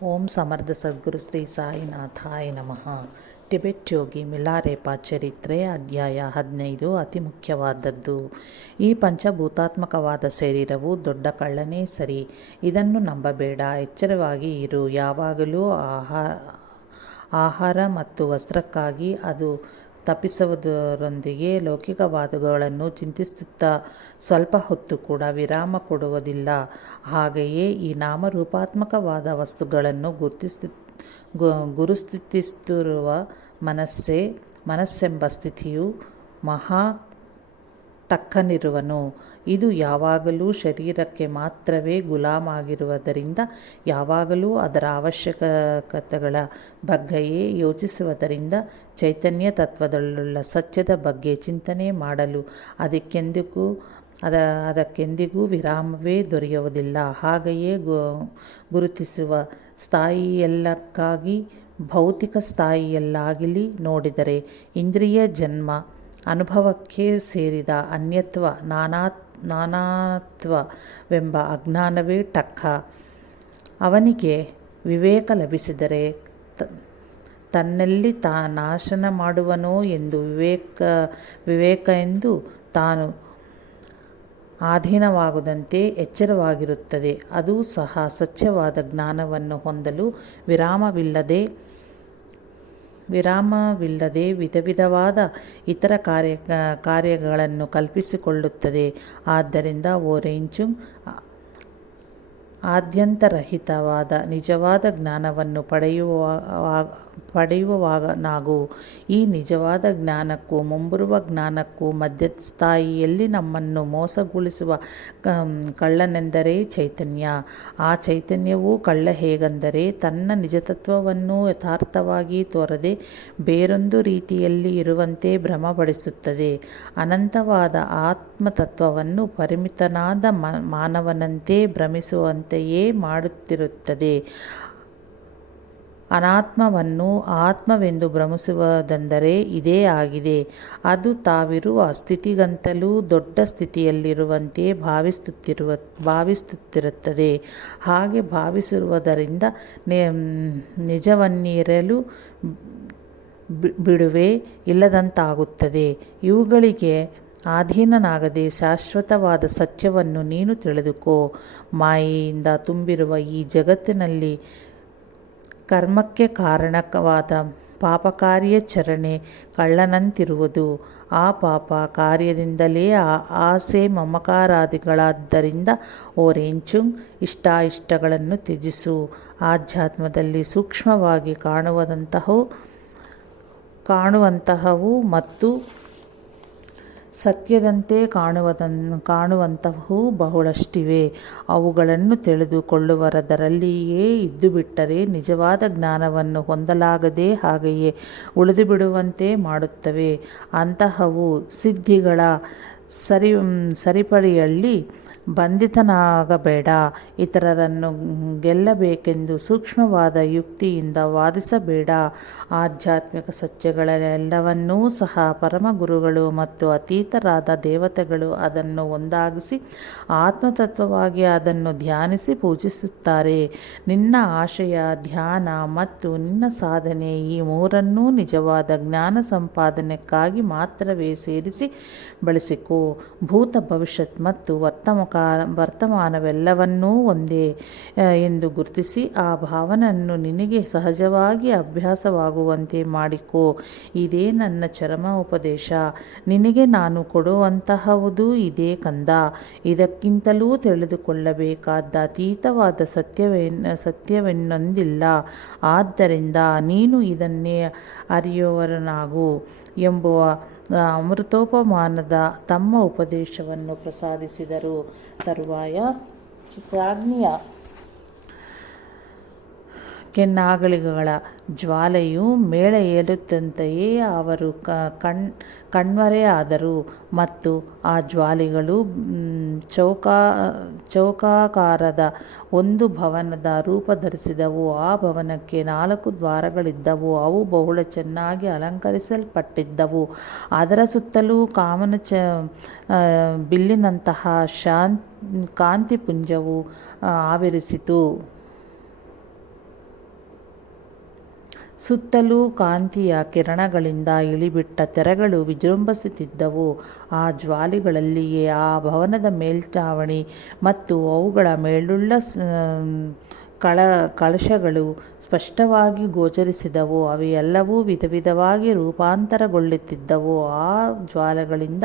ಓಂ ಸಮರ್ಥ ಸದ್ಗುರು ಶ್ರೀ ಸಾಯಿನಾಥಾಯ ನಮಃ. ಟಿಬೆಟ್ ಯೋಗಿ ಮಿಲಾರೆಪ ಚರಿತ್ರೆ ಅಧ್ಯಾಯ 15. ಅತಿ ಮುಖ್ಯವಾದದ್ದು. ಈ ಪಂಚಭೂತಾತ್ಮಕವಾದ ಶರೀರವು ದೊಡ್ಡ ಕಳ್ಳನೇ ಸರಿ. ಇದನ್ನು ನಂಬಬೇಡ. ಎಚ್ಚರವಾಗಿ ಇರು. ಯಾವಾಗಲೂ ಆಹಾರ ಮತ್ತು ವಸ್ತ್ರಕ್ಕಾಗಿ ಅದು ತಪ್ಪಿಸುವುದರೊಂದಿಗೆ ಲೌಕಿಕವಾದಗಳನ್ನು ಚಿಂತಿಸುತ್ತಾ ಸ್ವಲ್ಪ ಹೊತ್ತು ಕೂಡ ವಿರಾಮ ಕೊಡುವುದಿಲ್ಲ. ಹಾಗೆಯೇ ಈ ನಾಮರೂಪಾತ್ಮಕವಾದ ವಸ್ತುಗಳನ್ನು ಗುರುತಿಸುತ್ತಿರುವ ಮನಸ್ಸೆಂಬ ಸ್ಥಿತಿಯು ಮಹಾ ಟಕ್ಕನಿರುವನು. ಇದು ಯಾವಾಗಲೂ ಶರೀರಕ್ಕೆ ಮಾತ್ರವೇ ಗುಲಾಮಾಗಿರುವುದರಿಂದ ಯಾವಾಗಲೂ ಅದರ ಅವಶ್ಯಕತೆಗಳ ಬಗ್ಗೆಯೇ ಯೋಚಿಸುವುದರಿಂದ ಚೈತನ್ಯ ತತ್ವದಳ್ಳುಳ್ಳ ಸತ್ಯದ ಬಗ್ಗೆ ಚಿಂತನೆ ಮಾಡಲು ಅದಕ್ಕೆಂದಿಗೂ ವಿರಾಮವೇ ದೊರೆಯುವುದಿಲ್ಲ. ಹಾಗೆಯೇ ಗುರುತಿಸುವ ಸ್ಥಾಯಿಯಲ್ಲಕ್ಕಾಗಿ ಭೌತಿಕ ಸ್ಥಾಯಿಯಲ್ಲಾಗಲಿ ನೋಡಿದರೆ ಇಂದ್ರಿಯ ಜನ್ಮ ಅನುಭವಕ್ಕೆ ಸೇರಿದ ಅನ್ಯತ್ವ ನಾನಾತ್ವವೆಂಬ ಅಜ್ಞಾನವೇ ಟಕ್ಕ. ಅವನಿಗೆ ವಿವೇಕ ಲಭಿಸಿದರೆ ತನ್ನಲ್ಲಿ ನಾಶನ ಮಾಡುವನೋ ಎಂದು ವಿವೇಕ ಎಂದು ತಾನು ಅಧೀನವಾಗದಂತೆ ಎಚ್ಚರವಾಗಿರುತ್ತದೆ. ಅದು ಸಹ ಸ್ವಚ್ಛವಾದ ಜ್ಞಾನವನ್ನು ಹೊಂದಲು ವಿರಾಮವಿಲ್ಲದೆ ವಿಧವಾದ ಇತರ ಕಾರ್ಯಗಳನ್ನು ಕಲ್ಪಿಸಿಕೊಳ್ಳುತ್ತದೆ. ಆದ್ದರಿಂದ ಓ ರೇಂಚುಂಗ್, ಆದ್ಯಂತರಹಿತವಾದ ನಿಜವಾದ ಜ್ಞಾನವನ್ನು ಪಡೆಯುವವನಾಗು. ಈ ನಿಜವಾದ ಜ್ಞಾನಕ್ಕೂ ಮುಂಬರುವ ಜ್ಞಾನಕ್ಕೂ ಮಧ್ಯಸ್ಥಾಯಿಯಲ್ಲಿ ನಮ್ಮನ್ನು ಮೋಸಗೊಳಿಸುವ ಕಳ್ಳನೆಂದರೆ ಚೈತನ್ಯ. ಆ ಚೈತನ್ಯವು ಕಳ್ಳ ಹೇಗೆಂದರೆ ತನ್ನ ನಿಜತತ್ವವನ್ನು ಯಥಾರ್ಥವಾಗಿ ತೋರದೆ ಬೇರೊಂದು ರೀತಿಯಲ್ಲಿ ಇರುವಂತೆ ಭ್ರಮಪಡಿಸುತ್ತದೆ. ಅನಂತವಾದ ಆತ್ಮತತ್ವವನ್ನು ಪರಿಮಿತನಾದ ಮಾನವನಂತೆ ಭ್ರಮಿಸುವಂತೆಯೇ ಮಾಡುತ್ತಿರುತ್ತದೆ. ಅನಾತ್ಮವನ್ನು ಆತ್ಮವೆಂದು ಭ್ರಮಿಸುವುದೆಂದರೆ ಇದೇ ಆಗಿದೆ. ಅದು ತಾವಿರುವ ಸ್ಥಿತಿಗಿಂತಲೂ ದೊಡ್ಡ ಸ್ಥಿತಿಯಲ್ಲಿರುವಂತೆ ಭಾವಿಸುತ್ತಿರುತ್ತದೆ. ಹಾಗೆ ಭಾವಿಸುವುದರಿಂದ ನಿಜವನ್ನಿರಲು ಬಿಡುವೇ ಇಲ್ಲದಂತಾಗುತ್ತದೆ. ಇವುಗಳಿಗೆ ಅಧೀನನಾಗದೆ ಶಾಶ್ವತವಾದ ಸತ್ಯವನ್ನು ನೀನು ತಿಳಿದುಕೋ. ಮಾಯೆಯಿಂದ ತುಂಬಿರುವ ಈ ಜಗತ್ತಿನಲ್ಲಿ ಕರ್ಮಕ್ಕೆ ಕಾರಣವಾದ ಪಾಪಕಾರ್ಯಾಚರಣೆ ಕಳ್ಳನಂತಿರುವುದು. ಆ ಪಾಪ ಕಾರ್ಯದಿಂದಲೇ ಆಸೆ ಮಮಕಾರಾದಿಗಳಾದ್ದರಿಂದ ಓ ರೇಂಚುಂಗ್, ಇಷ್ಟಾಗಳನ್ನು ತ್ಯಜಿಸು. ಆಧ್ಯಾತ್ಮದಲ್ಲಿ ಸೂಕ್ಷ್ಮವಾಗಿ ಕಾಣುವಂತಹವು ಮತ್ತು ಸತ್ಯದಂತೆ ಕಾಣುವಂತಹವು ಬಹಳಷ್ಟಿವೆ. ಅವುಗಳನ್ನು ತಿಳಿದುಕೊಳ್ಳುವುದರಲ್ಲಿಯೇ ಇದ್ದುಬಿಟ್ಟರೆ ನಿಜವಾದ ಜ್ಞಾನವನ್ನು ಹೊಂದಲಾಗದೆ ಹಾಗೆಯೇ ಉಳಿದುಬಿಡುವಂತೆ ಮಾಡುತ್ತವೆ. ಅಂತಹವು ಸಿದ್ಧಿಗಳ ಸರಿಪಡಿಯಲ್ಲಿ ಬಂಧಿತನಾಗಬೇಡ. ಇತರರನ್ನು ಗೆಲ್ಲಬೇಕೆಂದು ಸೂಕ್ಷ್ಮವಾದ ಯುಕ್ತಿಯಿಂದ ವಾದಿಸಬೇಡ. ಆಧ್ಯಾತ್ಮಿಕ ಸತ್ಯಗಳೆಲ್ಲವನ್ನೂ ಸಹ ಪರಮಗುರುಗಳು ಮತ್ತು ಅತೀತರಾದ ದೇವತೆಗಳು ಅದನ್ನು ಒಂದಾಗಿಸಿ ಆತ್ಮತತ್ವವಾಗಿ ಅದನ್ನು ಧ್ಯಾನಿಸಿ ಪೂಜಿಸುತ್ತಾರೆ. ನಿನ್ನ ಆಶಯ, ಧ್ಯಾನ ಮತ್ತು ನಿನ್ನ ಸಾಧನೆ ಈ ಮೂರನ್ನೂ ನಿಜವಾದ ಜ್ಞಾನ ಸಂಪಾದನೆಗಾಗಿ ಮಾತ್ರವೇ ಸೇರಿಸಿ ಬಳಸಿಕೋ. ಭೂತ, ಭವಿಷ್ಯತ್ ಮತ್ತು ವರ್ತಮಾನವೆಲ್ಲವನ್ನೂ ಒಂದೇ ಎಂದು ಗುರುತಿಸಿ ಆ ಭಾವನೆಯನ್ನು ನಿನಗೆ ಸಹಜವಾಗಿ ಅಭ್ಯಾಸವಾಗುವಂತೆ ಮಾಡಿಕೋ. ಇದೇ ನನ್ನ ಚರಮ ಉಪದೇಶ. ನಿನಗೆ ನಾನು ಕೊಡುವಂತಹುದು ಇದೇ ಕಂದ. ಇದಕ್ಕಿಂತಲೂ ತಿಳಿದುಕೊಳ್ಳಬೇಕಾದ ಅತೀತವಾದ ಸತ್ಯವೆನ್ನೊಂದಿಲ್ಲ. ಆದ್ದರಿಂದ ನೀನು ಇದನ್ನೇ ಅರಿಯುವವನಾಗು ಎಂಬುವ ಅಮೃತೋಪಮಾನದ ತಮ್ಮ ಉಪದೇಶವನ್ನು ಪ್ರಸಾದಿಸಿದರು. ತರುವಾಯ ಚಿತ್ರಾಗ್ನಿಯ ಕೆನ್ನಾಗಳಿಗಳ ಜ್ವಾಲೆಯು ಮೇಳೆಯೇಳುತ್ತಂತೆಯೇ ಅವರು ಕಣ್ಮರೆಯಾದರು ಮತ್ತು ಆ ಜ್ವಾಲೆಗಳು ಚೌಕಾಕಾರದ ಒಂದು ಭವನದ ರೂಪ ಧರಿಸಿದವು. ಆ ಭವನಕ್ಕೆ 4 ದ್ವಾರಗಳಿದ್ದವು. ಅವು ಬಹಳ ಚೆನ್ನಾಗಿ ಅಲಂಕರಿಸಲ್ಪಟ್ಟಿದ್ದವು. ಅದರ ಸುತ್ತಲೂ ಕಾಮನ ಬಿಲ್ಲಿನಂತಹ ಕಾಂತಿಪುಂಜವು ಆವರಿಸಿತು. ಸುತ್ತಲೂ ಕಾಂತಿಯ ಕಿರಣಗಳಿಂದ ಇಳಿಬಿಟ್ಟ ತೆರೆಗಳು ವಿಜೃಂಭಿಸುತ್ತಿದ್ದವು. ಆ ಜ್ವಾಲೆಗಳಲ್ಲಿಯೇ ಆ ಭವನದ ಮೇಲ್ಛಾವಣಿ ಮತ್ತು ಅವುಗಳ ಮೇಳುಳ್ಳ ಕಳಶಗಳು ಸ್ಪಷ್ಟವಾಗಿ ಗೋಚರಿಸಿದವು. ಅವೆಲ್ಲವೂ ವಿಧವಾಗಿ ರೂಪಾಂತರಗೊಳ್ಳುತ್ತಿದ್ದವು. ಆ ಜ್ವಾಲೆಗಳಿಂದ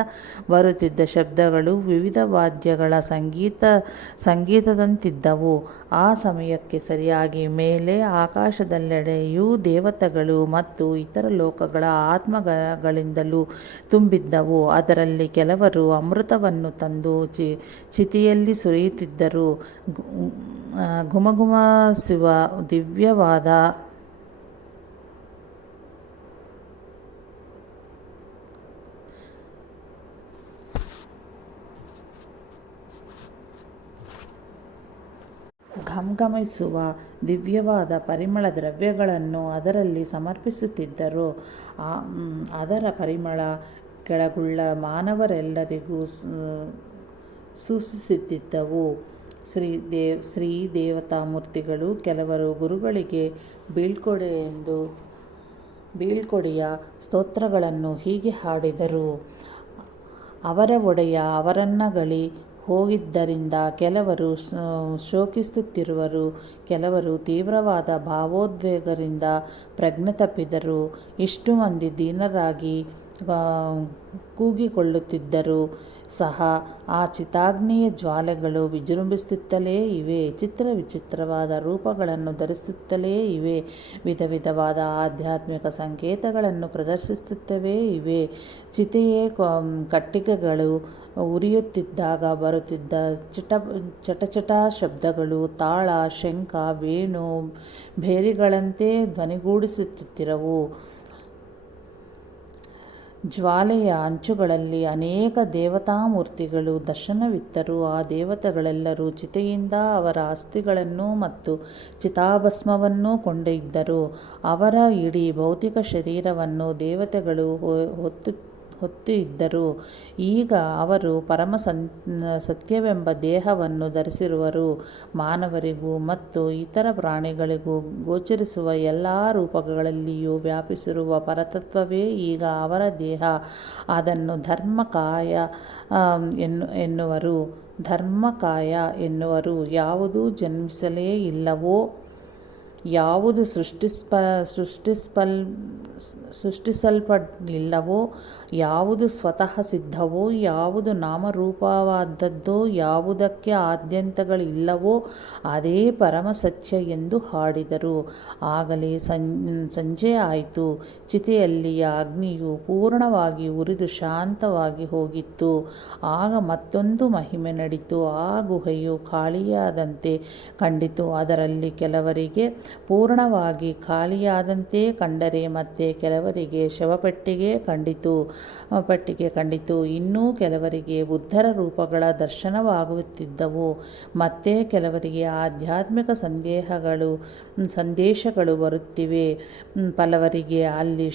ಬರುತ್ತಿದ್ದ ಶಬ್ದಗಳು ವಿವಿಧ ವಾದ್ಯಗಳ ಸಂಗೀತದಂತಿದ್ದವು. ಆ ಸಮಯಕ್ಕೆ ಸರಿಯಾಗಿ ಮೇಲೆ ಆಕಾಶದೆಲ್ಲೆಡೆಯೂ ದೇವತೆಗಳು ಮತ್ತು ಇತರ ಲೋಕಗಳ ಆತ್ಮಗಳಿಂದಲೂ ತುಂಬಿದ್ದವು. ಅದರಲ್ಲಿ ಕೆಲವರು ಅಮೃತವನ್ನು ತಂದು ಚಿತೆಯಲ್ಲಿ ಸುರಿಯುತ್ತಿದ್ದರು. ಘುಮಘುಮಿಸುವ ದಿವ್ಯವಾದ ಪರಿಮಳ ದ್ರವ್ಯಗಳನ್ನು ಅದರಲ್ಲಿ ಸಮರ್ಪಿಸುತ್ತಿದ್ದರು. ಅದರ ಪರಿಮಳ ಕೆಳಗುಳ್ಳ ಮಾನವರೆಲ್ಲರಿಗೂ ಸೂಚಿಸುತ್ತಿದ್ದವು. ಶ್ರೀ ದೇವತಾಮೂರ್ತಿಗಳು ಕೆಲವರು ಗುರುಗಳಿಗೆ ಬೀಳ್ಕೊಡೆಯ ಸ್ತೋತ್ರಗಳನ್ನು ಹೀಗೆ ಹಾಡಿದರು. ಅವರ ಒಡೆಯ ಅವರನ್ನಗಲಿ ಹೋಗಿದ್ದರಿಂದ ಕೆಲವರು ಶೋಕಿಸುತ್ತಿರುವರು, ಕೆಲವರು ತೀವ್ರವಾದ ಭಾವೋದ್ವೇಗದಿಂದ ಪ್ರಜ್ಞೆ ತಪ್ಪಿದರು. ಇಷ್ಟು ಮಂದಿ ದೀನರಾಗಿ ಕೂಗಿಕೊಳ್ಳುತ್ತಿದ್ದರೂ ಸಹ ಆ ಚಿತಾಗ್ನಿಯ ಜ್ವಾಲೆಗಳು ವಿಜೃಂಭಿಸುತ್ತಲೇ ಇವೆ, ವಿಚಿತ್ರವಾದ ರೂಪಗಳನ್ನು ಧರಿಸುತ್ತಲೇ ಇವೆ, ವಿಧವಾದ ಆಧ್ಯಾತ್ಮಿಕ ಸಂಕೇತಗಳನ್ನು ಪ್ರದರ್ಶಿಸುತ್ತಲೇ ಇವೆ. ಚಿತೆಯ ಕಟ್ಟಿಗೆಗಳು ಉರಿಯುತ್ತಿದ್ದಾಗ ಬರುತ್ತಿದ್ದ ಚಟಚಟ ಶಬ್ದಗಳು ತಾಳ, ಶಂಖ, ವೇಣು, ಭೇರಿಗಳಂತೆ ಧ್ವನಿಗೂಡಿಸುತ್ತಿದ್ದವು. ಜ್ವಾಲೆಯ ಅಂಚುಗಳಲ್ಲಿ ಅನೇಕ ದೇವತಾಮೂರ್ತಿಗಳು ದರ್ಶನವಿತ್ತರು. ಆ ದೇವತೆಗಳೆಲ್ಲರೂ ಚಿತೆಯಿಂದ ಅವರ ಅಸ್ಥಿಗಳನ್ನು ಮತ್ತು ಚಿತಾಭಸ್ಮವನ್ನು ಕೊಂಡೊಯ್ದರು. ಅವರ ಇಡೀ ಭೌತಿಕ ಶರೀರವನ್ನು ದೇವತೆಗಳು ಹೊತ್ತು ಇದ್ದರು. ಈಗ ಅವರು ಪರಮ ಸತ್ಯವೆಂಬ ದೇಹವನ್ನು ಧರಿಸಿರುವರು. ಮಾನವರಿಗೂ ಮತ್ತು ಇತರ ಪ್ರಾಣಿಗಳಿಗೂ ಗೋಚರಿಸುವ ಎಲ್ಲ ರೂಪಗಳಲ್ಲಿಯೂ ವ್ಯಾಪಿಸಿರುವ ಪರತತ್ವವೇ ಈಗ ಅವರ ದೇಹ. ಅದನ್ನು ಧರ್ಮಕಾಯ ಎನ್ನುವರು. ಯಾವುದು ಜನ್ಮಿಸಲೇ ಇಲ್ಲವೋ, ಯಾವುದು ಸೃಷ್ಟಿಸಲ್ಪಟ್ಟಿಲ್ಲವೋ, ಯಾವುದು ಸ್ವತಃ ಸಿದ್ಧವೋ, ಯಾವುದು ನಾಮರೂಪವಾದದ್ದೋ, ಯಾವುದಕ್ಕೆ ಆದ್ಯಂತಗಳಿಲ್ಲವೋ ಅದೇ ಪರಮಸತ್ಯ ಎಂದು ಹಾಡಿದರು. ಆಗಲೇ ಸಂಜೆ ಆಯಿತು. ಚಿತೆಯಲ್ಲಿಯ ಅಗ್ನಿಯು ಪೂರ್ಣವಾಗಿ ಉರಿದು ಶಾಂತವಾಗಿ ಹೋಗಿತ್ತು. ಆಗ ಮತ್ತೊಂದು ಮಹಿಮೆ ನಡೆಯಿತು. ಆ ಗುಹೆಯು ಖಾಲಿಯಾದಂತೆ ಕಂಡಿತು. ಅದರಲ್ಲಿ ಕೆಲವರಿಗೆ ಪೂರ್ಣವಾಗಿ ಖಾಲಿಯಾದಂತೆ ಕಂಡರೆ ಮತ್ತೆ ಕೆಲವರಿಗೆ ಶವಪೆಟ್ಟಿಗೆ ಕಂಡಿತು. ಇನ್ನೂ ಕೆಲವರಿಗೆ ಬುದ್ಧರ ರೂಪಗಳ ದರ್ಶನವಾಗುತ್ತಿದ್ದವು. ಮತ್ತೆ ಕೆಲವರಿಗೆ ಆಧ್ಯಾತ್ಮಿಕ ಸಂದೇಶಗಳು ಬರುತ್ತಿವೆ. ಫಲವರಿಗೆ ಅಲ್ಲಿ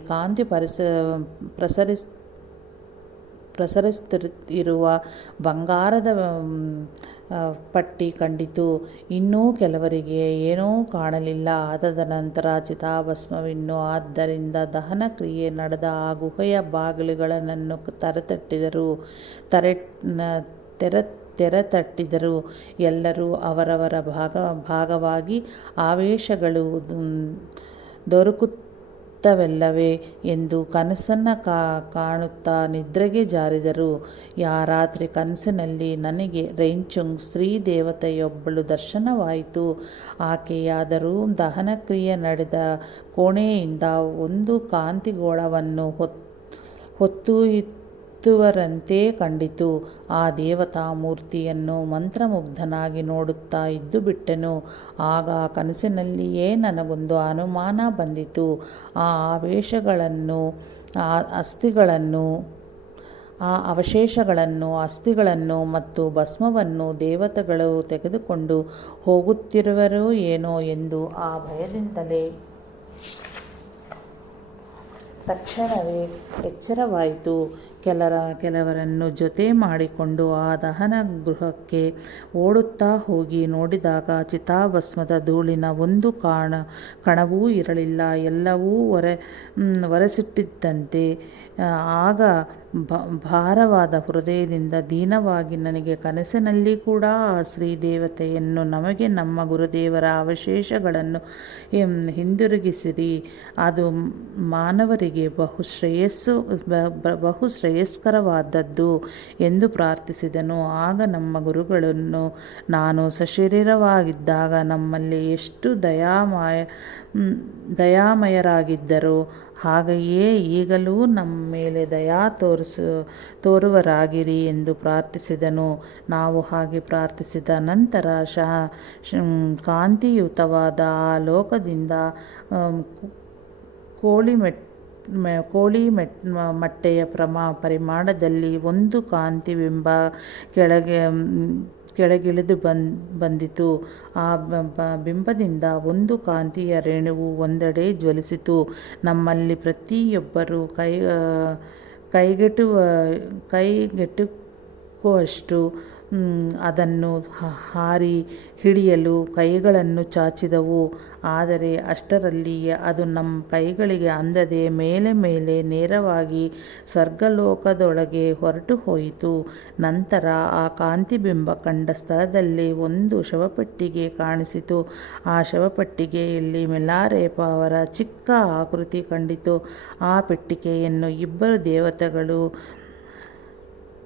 ಕಾಂತಿ ಪ್ರಸರಿಸುತ್ತಿರುವ ಬಂಗಾರದ ಪಟ್ಟಿ ಕಂಡಿತು. ಇನ್ನೂ ಕೆಲವರಿಗೆ ಏನೂ ಕಾಣಲಿಲ್ಲ. ತದನಂತರ ಚಿತಾಭಸ್ಮವಿನ್ನು. ಆದ್ದರಿಂದ ದಹನ ಕ್ರಿಯೆ ನಡೆದ ಆ ಗುಹೆಯ ಬಾಗಿಲುಗಳನ್ನು ತೆರೆತಟ್ಟಿದರು. ಎಲ್ಲರೂ ಅವರವರ ಭಾಗವಾಗಿ ಆವೇಶಗಳು ದೊರಕುತ್ತವಲ್ಲವೇ ಎಂದು ಕನಸನ್ನು ಕಾಣುತ್ತಾ ನಿದ್ರೆಗೆ ಜಾರಿದರು. ಆ ರಾತ್ರಿ ಕನಸಿನಲ್ಲಿ ನನಗೆ ರೇಂಚುಂಗ್ ಸ್ತ್ರೀ ದೇವತೆಯೊಬ್ಬಳು ದರ್ಶನವಾಯಿತು. ಆಕೆಯಾದರೂ ದಹನಕ್ರಿಯೆ ನಡೆದ ಕೋಣೆಯಿಂದ ಒಂದು ಕಾಂತಿಗೋಳವನ್ನು ಹೊತ್ತೊಯ್ಯುವವರಂತೆ ಕಂಡಿತು. ಆ ದೇವತಾ ಮೂರ್ತಿಯನ್ನು ಮಂತ್ರಮುಗ್ಧನಾಗಿ ನೋಡುತ್ತಾ ಇದ್ದುಬಿಟ್ಟೆನು. ಆಗ ಕನಸಿನಲ್ಲಿಯೇ ನನಗೊಂದು ಅನುಮಾನ ಬಂದಿತು. ಆ ಅವಶೇಷಗಳನ್ನು ಮತ್ತು ಭಸ್ಮವನ್ನು ದೇವತೆಗಳು ತೆಗೆದುಕೊಂಡು ಹೋಗುತ್ತಿರುವರೋ ಏನೋ ಎಂದು ಆ ಭಯದಿಂದಲೇ ತಕ್ಷಣವೇ ಎಚ್ಚರವಾಯಿತು. ಕೆಲವರನ್ನು ಜೊತೆ ಮಾಡಿಕೊಂಡು ಆ ದಹನ ಗೃಹಕ್ಕೆ ಓಡುತ್ತಾ ಹೋಗಿ ನೋಡಿದಾಗ ಚಿತಾಭಸ್ಮದ ಧೂಳಿನ ಒಂದು ಕಣವೂ ಇರಲಿಲ್ಲ. ಎಲ್ಲವೂ ಒರೆಸಿಟ್ಟಿದ್ದಂತೆ. ಆಗ ಭಾರವಾದ ಹೃದಯದಿಂದ ದೀನವಾಗಿ ನನಗೆ ಕನಸಿನಲ್ಲಿ ಕೂಡ ಆ ಶ್ರೀದೇವತೆಯನ್ನು ನಮಗೆ ನಮ್ಮ ಗುರುದೇವರ ಅವಶೇಷಗಳನ್ನು ಹಿಂದಿರುಗಿಸಿರಿ, ಅದು ಮಾನವರಿಗೆ ಬಹು ಶ್ರೇಯಸ್ಕರವಾದದ್ದು ಎಂದು ಪ್ರಾರ್ಥಿಸಿದನು. ಆಗ ನಮ್ಮ ಗುರುಗಳನ್ನು ನಾನು ಸಶರೀರವಾಗಿದ್ದಾಗ ನಮ್ಮಲ್ಲಿ ಎಷ್ಟು ದಯಾಮಯರಾಗಿದ್ದರು, ಹಾಗೆಯೇ ಈಗಲೂ ನಮ್ಮ ಮೇಲೆ ದಯಾ ತೋರುವರಾಗಿರಿ ಎಂದು ಪ್ರಾರ್ಥಿಸಿದನು. ನಾವು ಹಾಗೆ ಪ್ರಾರ್ಥಿಸಿದ ನಂತರ ಕಾಂತಿಯುತವಾದ ಆ ಲೋಕದಿಂದ ಕೋಳಿ ಮೊಟ್ಟೆಯ ಪರಿಮಾಣದಲ್ಲಿ ಒಂದು ಕಾಂತಿಬಿಂಬ ಕೆಳಗಿಳಿದು ಬಂದಿತು. ಆ ಬಿಂಬದಿಂದ ಒಂದು ಕಾಂತಿಯ ರೇಣುವು ಒಂದೆಡೆ ಜ್ವಲಿಸಿತು. ನಮ್ಮಲ್ಲಿ ಪ್ರತಿಯೊಬ್ಬರೂ ಕೈಗೆಟುಕುವಷ್ಟು ಅದನ್ನು ಹಾರಿ ಹಿಡಿಯಲು ಕೈಗಳನ್ನು ಚಾಚಿದವು. ಆದರೆ ಅಷ್ಟರಲ್ಲಿಯೇ ಅದು ನಮ್ಮ ಕೈಗಳಿಗೆ అందದೆ ಮೇಲೆ ನೇರವಾಗಿ ಸ್ವರ್ಗಲೋಕದೊಳಗೆ ಹೊರಟು ಹೋಯಿತು. ನಂತರ ಆ ಕಾಂತಿಬಿಂಬ ಕಂಡ ಸ್ಥಳದಲ್ಲಿ ಒಂದು ಶವಪೆಟ್ಟಿಗೆ ಕಾಣಿಸಿತು. ಆ ಶವಪೆಟ್ಟಿಗೆಯಲ್ಲಿ ಮಿಲಾರೆಪ ಅವರ ಚಿಕ್ಕ ಆಕೃತಿ ಕಂಡಿತು. ಆ ಪೆಟ್ಟಿಗೆಯನ್ನು ಇಬ್ಬರು ದೇವತೆಗಳು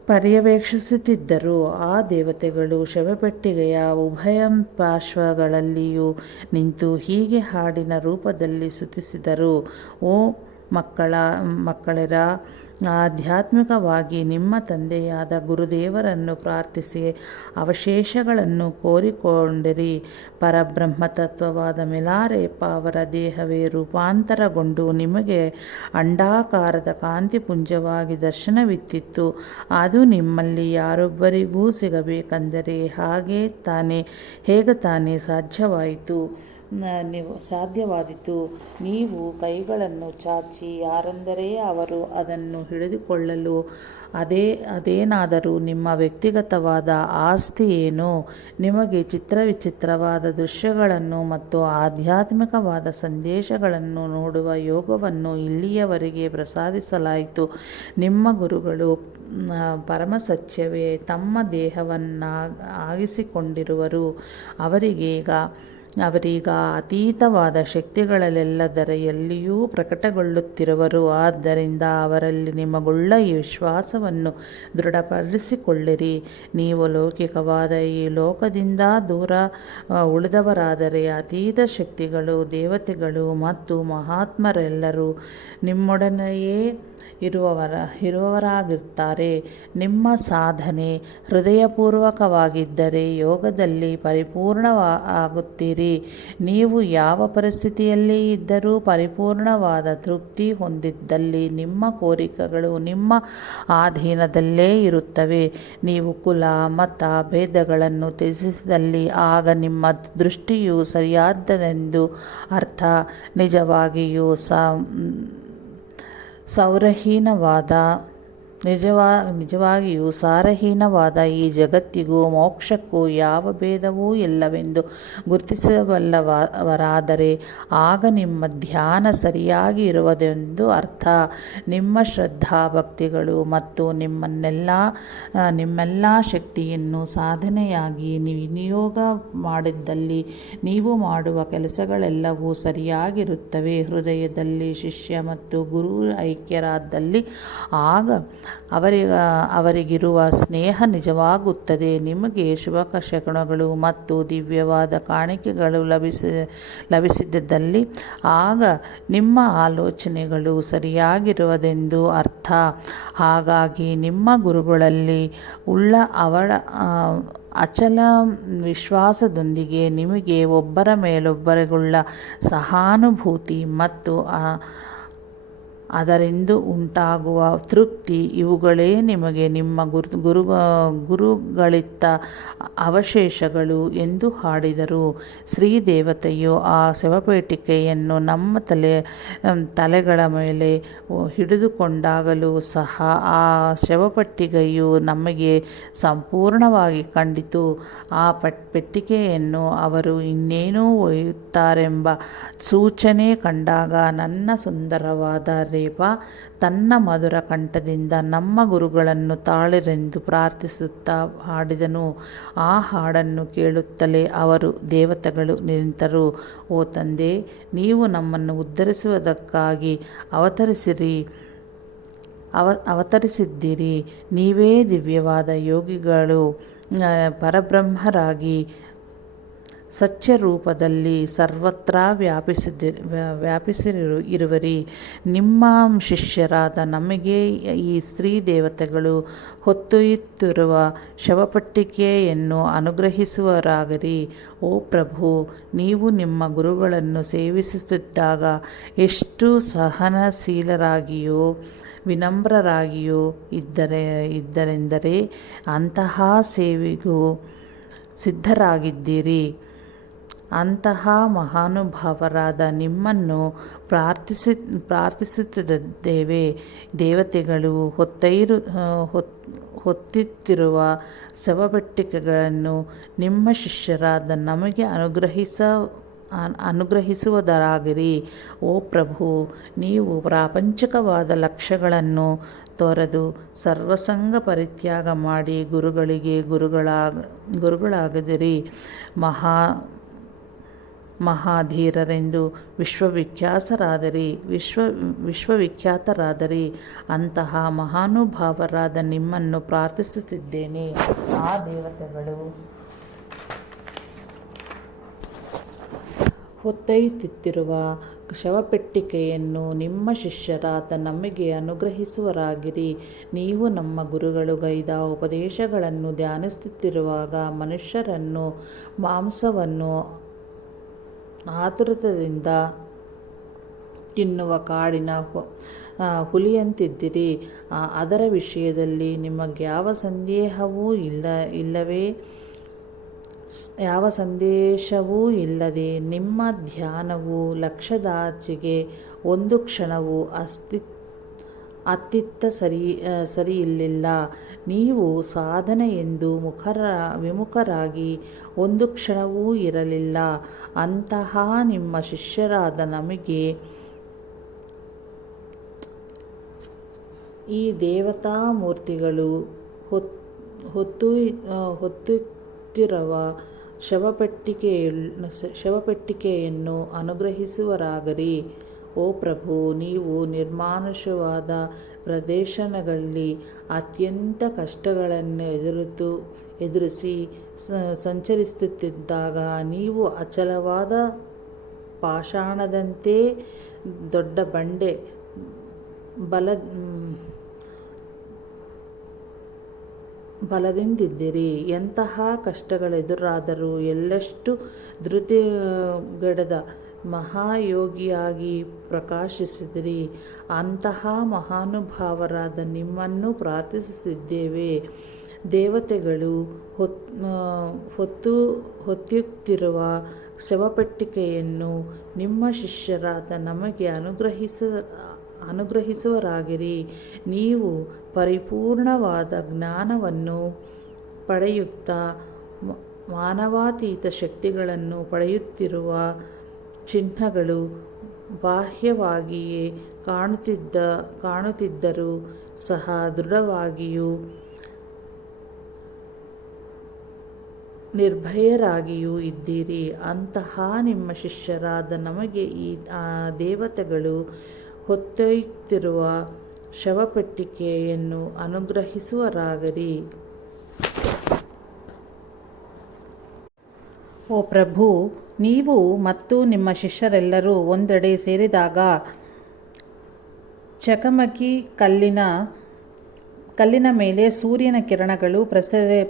ಪರ್ಯವೇಕ್ಷಿಸುತ್ತಿದ್ದರು. ಆ ದೇವತೆಗಳು ಶವಪೆಟ್ಟಿಗೆಯ ಉಭಯ ಪಾರ್ಶ್ವಗಳಲ್ಲಿಯೂ ನಿಂತು ಹೀಗೆ ಹಾಡಿನ ರೂಪದಲ್ಲಿ ಸ್ತುತಿಸಿದರು: ಓ ಮಕ್ಕಳಿರ, ಆಧ್ಯಾತ್ಮಿಕವಾಗಿ ನಿಮ್ಮ ತಂದೆಯಾದ ಗುರುದೇವರನ್ನು ಪ್ರಾರ್ಥಿಸಿ ಅವಶೇಷಗಳನ್ನು ಕೋರಿಕೊಂಡಿರಿ. ಪರಬ್ರಹ್ಮತತ್ವವಾದ ಮಿಲಾರೆಪ ಅವರ ದೇಹವೇ ರೂಪಾಂತರಗೊಂಡು ನಿಮಗೆ ಅಂಡಾಕಾರದ ಕಾಂತಿಪುಂಜವಾಗಿ ದರ್ಶನವಿತ್ತಿತ್ತು. ಅದು ನಿಮ್ಮಲ್ಲಿ ಯಾರೊಬ್ಬರಿಗೂ ಸಿಗಬೇಕೆಂದರೆ ಹೇಗೆ ತಾನೇ ಸಾಧ್ಯವಾದೀತು? ನೀವು ಕೈಗಳನ್ನು ಚಾಚಿ ಯಾರೆಂದರೆ ಅವರು ಅದನ್ನು ಹಿಡಿದುಕೊಳ್ಳಲು ಅದೇನಾದರೂ ನಿಮ್ಮ ವ್ಯಕ್ತಿಗತವಾದ ಆಸ್ತಿಯೇನೋ? ನಿಮಗೆ ವಿಚಿತ್ರವಾದ ದೃಶ್ಯಗಳನ್ನು ಮತ್ತು ಆಧ್ಯಾತ್ಮಿಕವಾದ ಸಂದೇಶಗಳನ್ನು ನೋಡುವ ಯೋಗವನ್ನು ಇಲ್ಲಿಯವರೆಗೆ ಪ್ರಸಾದಿಸಲಾಯಿತು. ನಿಮ್ಮ ಗುರುಗಳು ಪರಮಸತ್ಯವೇ ತಮ್ಮ ದೇಹವನ್ನಾಗಿಸಿಕೊಂಡಿರುವರು. ಅವರೀಗ ಅತೀತವಾದ ಶಕ್ತಿಗಳೆಲ್ಲದರಲ್ಲಿಯೂ ಪ್ರಕಟಗೊಳ್ಳುತ್ತಿರುವರು. ಆದ್ದರಿಂದ ಅವರಲ್ಲಿ ನಿಮಗುಳ್ಳ ಈ ವಿಶ್ವಾಸವನ್ನು ದೃಢಪಡಿಸಿಕೊಳ್ಳಿರಿ. ನೀವು ಲೌಕಿಕವಾದ ಈ ಲೋಕದಿಂದ ದೂರ ಉಳಿದವರಾದರೆ ಅತೀತ ಶಕ್ತಿಗಳು, ದೇವತೆಗಳು ಮತ್ತು ಮಹಾತ್ಮರೆಲ್ಲರೂ ನಿಮ್ಮೊಡನೆಯೇ ಇರುವವರಾಗಿರ್ತಾರೆ. ನಿಮ್ಮ ಸಾಧನೆ ಹೃದಯಪೂರ್ವಕವಾಗಿದ್ದರೆ ಯೋಗದಲ್ಲಿ ಪರಿಪೂರ್ಣವಾಗುತ್ತೀರಿ. ನೀವು ಯಾವ ಪರಿಸ್ಥಿತಿಯಲ್ಲಿ ಇದ್ದರೂ ಪರಿಪೂರ್ಣವಾದ ತೃಪ್ತಿ ಹೊಂದಿದ್ದಲ್ಲಿ ನಿಮ್ಮ ಕೋರಿಕೆಗಳು ನಿಮ್ಮ ಅಧೀನದಲ್ಲೇ ಇರುತ್ತವೆ. ನೀವು ಕುಲ ಮತ ಭೇದಗಳನ್ನು ತ್ಯಜಿಸಿದಲ್ಲಿ ಆಗ ನಿಮ್ಮ ದೃಷ್ಟಿಯು ಸರಿಯಾದದೆಂದು ಅರ್ಥ. ನಿಜವಾಗಿಯೂ ಸಾರಹೀನವಾದ ಈ ಜಗತ್ತಿಗೂ ಮೋಕ್ಷಕ್ಕೂ ಯಾವ ಭೇದವೂ ಇಲ್ಲವೆಂದು ಗುರುತಿಸಬಲ್ಲವರಾದರೆ ಆಗ ನಿಮ್ಮ ಧ್ಯಾನ ಸರಿಯಾಗಿ ಇರುವುದೆಂದು ಅರ್ಥ. ನಿಮ್ಮ ಶ್ರದ್ಧಾಭಕ್ತಿಗಳು ಮತ್ತು ನಿಮ್ಮೆಲ್ಲ ಶಕ್ತಿಯನ್ನು ಸಾಧನೆಯಾಗಿ ವಿನಿಯೋಗ ಮಾಡಿದ್ದಲ್ಲಿ ನೀವು ಮಾಡುವ ಕೆಲಸಗಳೆಲ್ಲವೂ ಸರಿಯಾಗಿರುತ್ತವೆ. ಹೃದಯದಲ್ಲಿ ಶಿಷ್ಯ ಮತ್ತು ಗುರು ಐಕ್ಯರಾದಲ್ಲಿ ಆಗ ಅವರಿಗಿರುವ ಸ್ನೇಹ ನಿಜವಾಗುತ್ತದೆ. ನಿಮಗೆ ಶುಭ ಶಕುನಗಳು ಮತ್ತು ದಿವ್ಯವಾದ ಕಾಣಿಕೆಗಳು ಲಭಿಸಿದ್ದಲ್ಲಿ ಆಗ ನಿಮ್ಮ ಆಲೋಚನೆಗಳು ಸರಿಯಾಗಿರುವುದೆಂದು ಅರ್ಥ. ಹಾಗಾಗಿ ನಿಮ್ಮ ಗುರುಗಳಲ್ಲಿ ಉಳ್ಳ ಅವಳ ಅಚಲ ವಿಶ್ವಾಸದೊಂದಿಗೆ ನಿಮಗೆ ಒಬ್ಬರ ಮೇಲೊಬ್ಬರಿಗುಳ್ಳ ಸಹಾನುಭೂತಿ ಮತ್ತು ಅದರಿಂದ ಉಂಟಾಗುವ ತೃಪ್ತಿ ಇವುಗಳೇ ನಿಮಗೆ ನಿಮ್ಮ ಗುರುಗಳಿತ್ತ ಅವಶೇಷಗಳು ಎಂದು ಹಾಡಿದರು. ಶ್ರೀದೇವತೆಯು ಆ ಶವಪೇಟಿಕೆಯನ್ನು ನಮ್ಮ ತಲೆಗಳ ಮೇಲೆ ಹಿಡಿದುಕೊಂಡಾಗಲೂ ಸಹ ಆ ಶವಪೆಟ್ಟಿಗೆಯು ನಮಗೆ ಸಂಪೂರ್ಣವಾಗಿ ಕಂಡಿತು. ಆ ಪೆಟ್ಟಿಗೆಯನ್ನು ಅವರು ಇನ್ನೇನೋ ಒಯ್ಯುತ್ತಾರೆಂಬ ಸೂಚನೆ ಕಂಡಾಗ ನನ್ನ ಸುಂದರವಾದ ರೇಪಾ ತನ್ನ ಮಧುರ ಕಂಠದಿಂದ ನಮ್ಮ ಗುರುಗಳನ್ನು ತಾಳಿರೆಂದು ಪ್ರಾರ್ಥಿಸುತ್ತಾ ಹಾಡಿದನು. ಆ ಹಾಡನ್ನು ಕೇಳುತ್ತಲೇ ಅವರು ದೇವತೆಗಳು ನಿಂತರು. ಓ ತಂದೆ, ನೀವು ನಮ್ಮನ್ನು ಉದ್ಧರಿಸುವುದಕ್ಕಾಗಿ ಅವತರಿಸಿದ್ದೀರಿ. ನೀವೇ ದಿವ್ಯವಾದ ಯೋಗಿಗಳು, ಪರಬ್ರಹ್ಮರಾಗಿ ಸತ್ಯರೂಪದಲ್ಲಿ ಸರ್ವತ್ರ ವ್ಯಾಪಿಸಿರುವಿರಿ. ನಿಮ್ಮ ಶಿಷ್ಯರಾದ ನಮಗೆ ಈ ಸ್ತ್ರೀ ದೇವತೆಗಳು ಹೊತ್ತೊಯ್ಯುತ್ತಿರುವ ಶವಪೆಟ್ಟಿಗೆಯನ್ನು ಅನುಗ್ರಹಿಸುವರಾಗಿರಿ. ಓ ಪ್ರಭು, ನೀವು ನಿಮ್ಮ ಗುರುಗಳನ್ನು ಸೇವಿಸುತ್ತಿದ್ದಾಗ ಎಷ್ಟು ಸಹನಶೀಲರಾಗಿಯೂ ವಿನಮ್ರರಾಗಿಯೂ ಇದ್ದರೆಂದರೆ ಅಂತಹ ಸೇವೆಗೂ ಸಿದ್ಧರಾಗಿದ್ದೀರಿ. ಅಂತಹ ಮಹಾನುಭಾವರಾದ ನಿಮ್ಮನ್ನು ಪ್ರಾರ್ಥಿಸುತ್ತಿದ್ದೇವೆ. ದೇವತೆಗಳು ಹೊತ್ತಿತ್ತಿರುವ ಶವಪೆಟ್ಟಿಗೆಗಳನ್ನು ನಿಮ್ಮ ಶಿಷ್ಯರಾದ ನಮಗೆ ಅನುಗ್ರಹಿಸುವುದರಾಗಿರಿ. ಓ ಪ್ರಭು, ನೀವು ಪ್ರಾಪಂಚಿಕವಾದ ಲಕ್ಷ್ಯಗಳನ್ನು ತೊರೆದು ಸರ್ವಸಂಗ ಪರಿತ್ಯಾಗ ಮಾಡಿ ಗುರುಗಳಿಗೆ ಗುರುಗಳಾಗಿದಿರಿ. ಮಹಾಧೀರರೆಂದು ವಿಶ್ವವಿಖ್ಯಾತರಾದಿರಿ. ಅಂತಹ ಮಹಾನುಭಾವರಾದ ನಿಮ್ಮನ್ನು ಪ್ರಾರ್ಥಿಸುತ್ತಿದ್ದೇನೆ. ಆ ದೇವತೆಗಳು ಹೊತ್ತೊಯ್ಯುತ್ತಿರುವ ಶವಪೆಟ್ಟಿಗೆಯನ್ನು ನಿಮ್ಮ ಶಿಷ್ಯರಾದ ನಮಗೆ ಅನುಗ್ರಹಿಸುವರಾಗಿರಿ. ನೀವು ನಮ್ಮ ಗುರುಗಳು ಗೈದ ಉಪದೇಶಗಳನ್ನು ಧ್ಯಾನಿಸುತ್ತಿರುವಾಗ ಮನುಷ್ಯರನ್ನು ಮಾಂಸವನ್ನು ಆತುರದಿಂದ ತಿನ್ನುವ ಕಾಡಿನ ಹುಲಿಯಂತಿದ್ದಿರಿ. ಅದರ ವಿಷಯದಲ್ಲಿ ನಿಮಗ್ಯಾವ ಸಂದೇಶವೂ ಇಲ್ಲದೆ ನಿಮ್ಮ ಧ್ಯಾನವು ಲಕ್ಷ್ಯದಾಚೆಗೆ ಒಂದು ಕ್ಷಣವೂ ಅತ್ತಿತ್ತ ಸರಿಯಿರಲಿಲ್ಲ. ನೀವು ಸಾಧನೆಯೆಂದು ವಿಮುಖರಾಗಿ ಒಂದು ಕ್ಷಣವೂ ಇರಲಿಲ್ಲ. ಅಂತಹ ನಿಮ್ಮ ಶಿಷ್ಯರಾದ ನಮಗೆ ಈ ದೇವತಾ ಮೂರ್ತಿಗಳು ಹೊತ್ತೊಯ್ಯುತ್ತಿರುವ ಶವಪೆಟ್ಟಿಗೆಯನ್ನು ಅನುಗ್ರಹಿಸುವರಾಗಿರಿ. ಓ ಪ್ರಭು, ನೀವು ನಿರ್ಮಾನುಷವಾದ ಪ್ರದೇಶಗಳಲ್ಲಿ ಅತ್ಯಂತ ಕಷ್ಟಗಳನ್ನು ಎದುರಿಸಿ ಸಂಚರಿಸುತ್ತಿದ್ದಾಗ ನೀವು ಅಚಲವಾದ ಪಾಷಾಣದಂತೆ ದೊಡ್ಡ ಬಂಡೆ ಬಲದಿಂದಿದ್ದಿರಿ. ಎಂತಹ ಕಷ್ಟಗಳೆದುರಾದರೂ ಎಳ್ಳಷ್ಟು ಧೃತಿಗೆಡದ ಮಹಾಯೋಗಿಯಾಗಿ ಪ್ರಕಾಶಿಸಿದಿರಿ. ಅಂತಹ ಮಹಾನುಭಾವರಾದ ನಿಮ್ಮನ್ನು ಪ್ರಾರ್ಥಿಸುತ್ತಿದ್ದೇವೆ. ದೇವತೆಗಳು ಹೊತ್ತೊಯ್ಯುತ್ತಿರುವ ಶವಪೆಟ್ಟಿಗೆಯನ್ನು ನಿಮ್ಮ ಶಿಷ್ಯರಾದ ನಮಗೆ ಅನುಗ್ರಹಿಸುವರಾಗಿರಿ. ನೀವು ಪರಿಪೂರ್ಣವಾದ ಜ್ಞಾನವನ್ನು ಪಡೆಯುತ್ತಾ ಮಾನವಾತೀತ ಶಕ್ತಿಗಳನ್ನು ಪಡೆಯುತ್ತಿರುವ ಚಿಹ್ನೆಗಳು ಬಾಹ್ಯವಾಗಿಯೇ ಕಾಣುತ್ತಿದ್ದರೂ ಸಹ ದೃಢವಾಗಿಯೂ ನಿರ್ಭಯರಾಗಿಯೂ ಇದ್ದೀರಿ. ಅಂತಹ ನಿಮ್ಮ ಶಿಷ್ಯರಾದ ನಮಗೆ ಈ ದೇವತೆಗಳು ಹೊತ್ತೊಯ್ಯುತ್ತಿರುವ ಶವಪೆಟ್ಟಿಗೆಯನ್ನು ಅನುಗ್ರಹಿಸುವರಾಗಿರಿ. ಓ ಪ್ರಭು, ನೀವು ಮತ್ತು ನಿಮ್ಮ ಶಿಷ್ಯರೆಲ್ಲರೂ ಒಂದೆಡೆ ಸೇರಿದಾಗ ಚಕಮಕಿ ಕಲ್ಲಿನ ಮೇಲೆ ಸೂರ್ಯನ ಕಿರಣಗಳು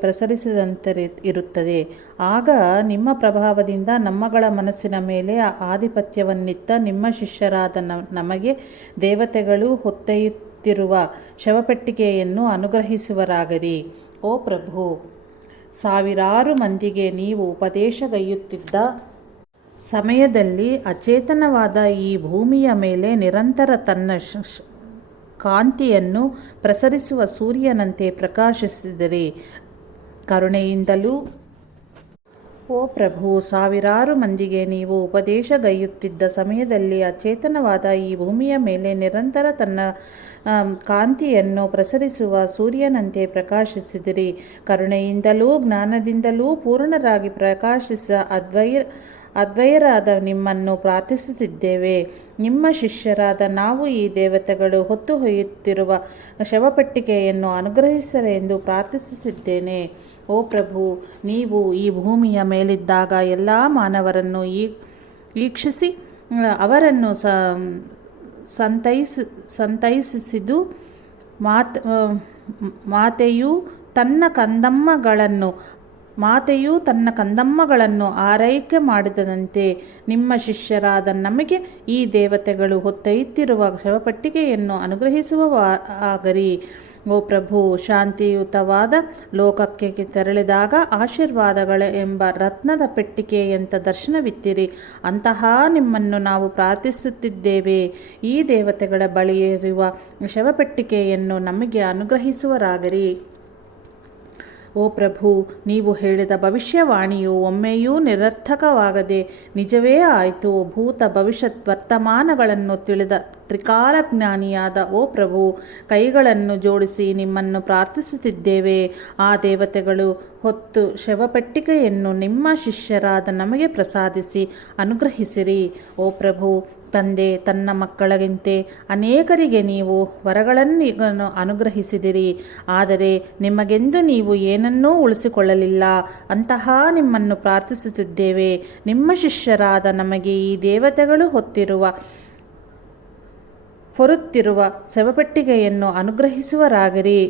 ಪ್ರಸರಿಸಿದಂತೆ ಇರುತ್ತದೆ. ಆಗ ನಿಮ್ಮ ಪ್ರಭಾವದಿಂದ ನಮ್ಮಗಳ ಮನಸ್ಸಿನ ಮೇಲೆ ಆಧಿಪತ್ಯವನ್ನಿತ್ತ ನಿಮ್ಮ ಶಿಷ್ಯರಾದ ನಮಗೆ ದೇವತೆಗಳು ಹೊತ್ತೊಯ್ಯುತ್ತಿರುವ ಶವಪೆಟ್ಟಿಗೆಯನ್ನು ಅನುಗ್ರಹಿಸುವರಾಗಲಿ. ಓ ಪ್ರಭು, ಸಾವಿರಾರು ಮಂದಿಗೆ ನೀವು ಉಪದೇಶಗೈಯುತ್ತಿದ್ದ ಸಮಯದಲ್ಲಿ ಅಚೇತನವಾದ ಈ ಭೂಮಿಯ ಮೇಲೆ ನಿರಂತರ ತನ್ನ ಕಾಂತಿಯನ್ನು ಪ್ರಸರಿಸುವ ಸೂರ್ಯನಂತೆ ಪ್ರಕಾಶಿಸಿದಿರಿ. ಕರುಣೆಯಿಂದಲೂ ಓ ಪ್ರಭು, ಸಾವಿರಾರು ಮಂದಿಗೆ ನೀವು ಉಪದೇಶಗೈಯುತ್ತಿದ್ದ ಸಮಯದಲ್ಲಿ ಅಚೇತನವಾದ ಈ ಭೂಮಿಯ ಮೇಲೆ ನಿರಂತರ ತನ್ನ ಕಾಂತಿಯನ್ನು ಪ್ರಸರಿಸುವ ಸೂರ್ಯನಂತೆ ಪ್ರಕಾಶಿಸಿದಿರಿ. ಕರುಣೆಯಿಂದಲೂ ಜ್ಞಾನದಿಂದಲೂ ಪೂರ್ಣರಾಗಿ ಪ್ರಕಾಶಿಸ ಅದ್ವೈಯರಾದ ನಿಮ್ಮನ್ನು ಪ್ರಾರ್ಥಿಸುತ್ತಿದ್ದೇವೆ. ನಿಮ್ಮ ಶಿಷ್ಯರಾದ ನಾವು ಈ ದೇವತೆಗಳು ಹೊತ್ತು ಒಯ್ಯುತ್ತಿರುವ ಶವಪೆಟ್ಟಿಗೆಯನ್ನು ಅನುಗ್ರಹಿಸರೆಂದು ಪ್ರಾರ್ಥಿಸುತ್ತಿದ್ದೇನೆ. ಓ ಪ್ರಭು, ನೀವು ಈ ಭೂಮಿಯ ಮೇಲಿದ್ದಾಗ ಎಲ್ಲ ಮಾನವರನ್ನು ಈಕ್ಷಿಸಿ ಅವರನ್ನು ಸಂತೈಸಿದು ಮಾತೆಯು ತನ್ನ ಕಂದಮ್ಮಗಳನ್ನು ಆರೈಕೆ ಮಾಡಿದಂತೆ ನಿಮ್ಮ ಶಿಷ್ಯರಾದ ನಮಗೆ ಈ ದೇವತೆಗಳು ಹೊತ್ತೊಯ್ಯುತ್ತಿರುವ ಶವಪೆಟ್ಟಿಗೆಯನ್ನು ಅನುಗ್ರಹಿಸುವವಾಗಲಿ. ಓ ಪ್ರಭು, ಶಾಂತಿಯುತವಾದ ಲೋಕಕ್ಕೆ ತೆರಳಿದಾಗ ಆಶೀರ್ವಾದಗಳ ಎಂಬ ರತ್ನದ ಪೆಟ್ಟಿಗೆಯಂಥ ದರ್ಶನವಿತ್ತಿರಿ. ಅಂತಹ ನಿಮ್ಮನ್ನು ನಾವು ಪ್ರಾರ್ಥಿಸುತ್ತಿದ್ದೇವೆ. ಈ ದೇವತೆಗಳ ಬಳಿಯಿರುವ ಶವಪೆಟ್ಟಿಗೆಯನ್ನು ನಮಗೆ ಅನುಗ್ರಹಿಸುವರಾಗಲಿ. ಓ ಪ್ರಭು, ನೀವು ಹೇಳಿದ ಭವಿಷ್ಯವಾಣಿಯು ಒಮ್ಮೆಯೂ ನಿರರ್ಥಕವಾಗದೆ ನಿಜವೇ ಆಯಿತು. ಭೂತ ಭವಿಷ್ಯತ್ ವರ್ತಮಾನಗಳನ್ನು ತಿಳಿದ ತ್ರಿಕಾಲಜ್ಞಾನಿಯಾದ ಓ ಪ್ರಭು, ಕೈಗಳನ್ನು ಜೋಡಿಸಿ ನಿಮ್ಮನ್ನು ಪ್ರಾರ್ಥಿಸುತ್ತಿದ್ದೇವೆ. ಆ ದೇವತೆಗಳು ಹೊತ್ತು ಶವಪೆಟ್ಟಿಗೆಯನ್ನು ನಿಮ್ಮ ಶಿಷ್ಯರಾದ ನಮಗೆ ಪ್ರಸಾದಿಸಿ ಅನುಗ್ರಹಿಸಿರಿ. ಓ ಪ್ರಭು, ತಂದೆ ತನ್ನ ಮಕ್ಕಳಿಗಿಂತೆ ಅನೇಕರಿಗೆ ನೀವು ವರಗಳನ್ನು ಅನುಗ್ರಹಿಸಿದಿರಿ, ಆದರೆ ನಿಮಗೆಂದು ನೀವು ಏನನ್ನೂ ಉಳಿಸಿಕೊಳ್ಳಲಿಲ್ಲ. ಅಂತಹ ನಿಮ್ಮನ್ನು ಪ್ರಾರ್ಥಿಸುತ್ತಿದ್ದೇವೆ. ನಿಮ್ಮ ಶಿಷ್ಯರಾದ ನಮಗೆ ಈ ದೇವತೆಗಳು ಹೊರುತ್ತಿರುವ ಶವಪೆಟ್ಟಿಗೆಯನ್ನು ಅನುಗ್ರಹಿಸುವರಾಗಿರಿ.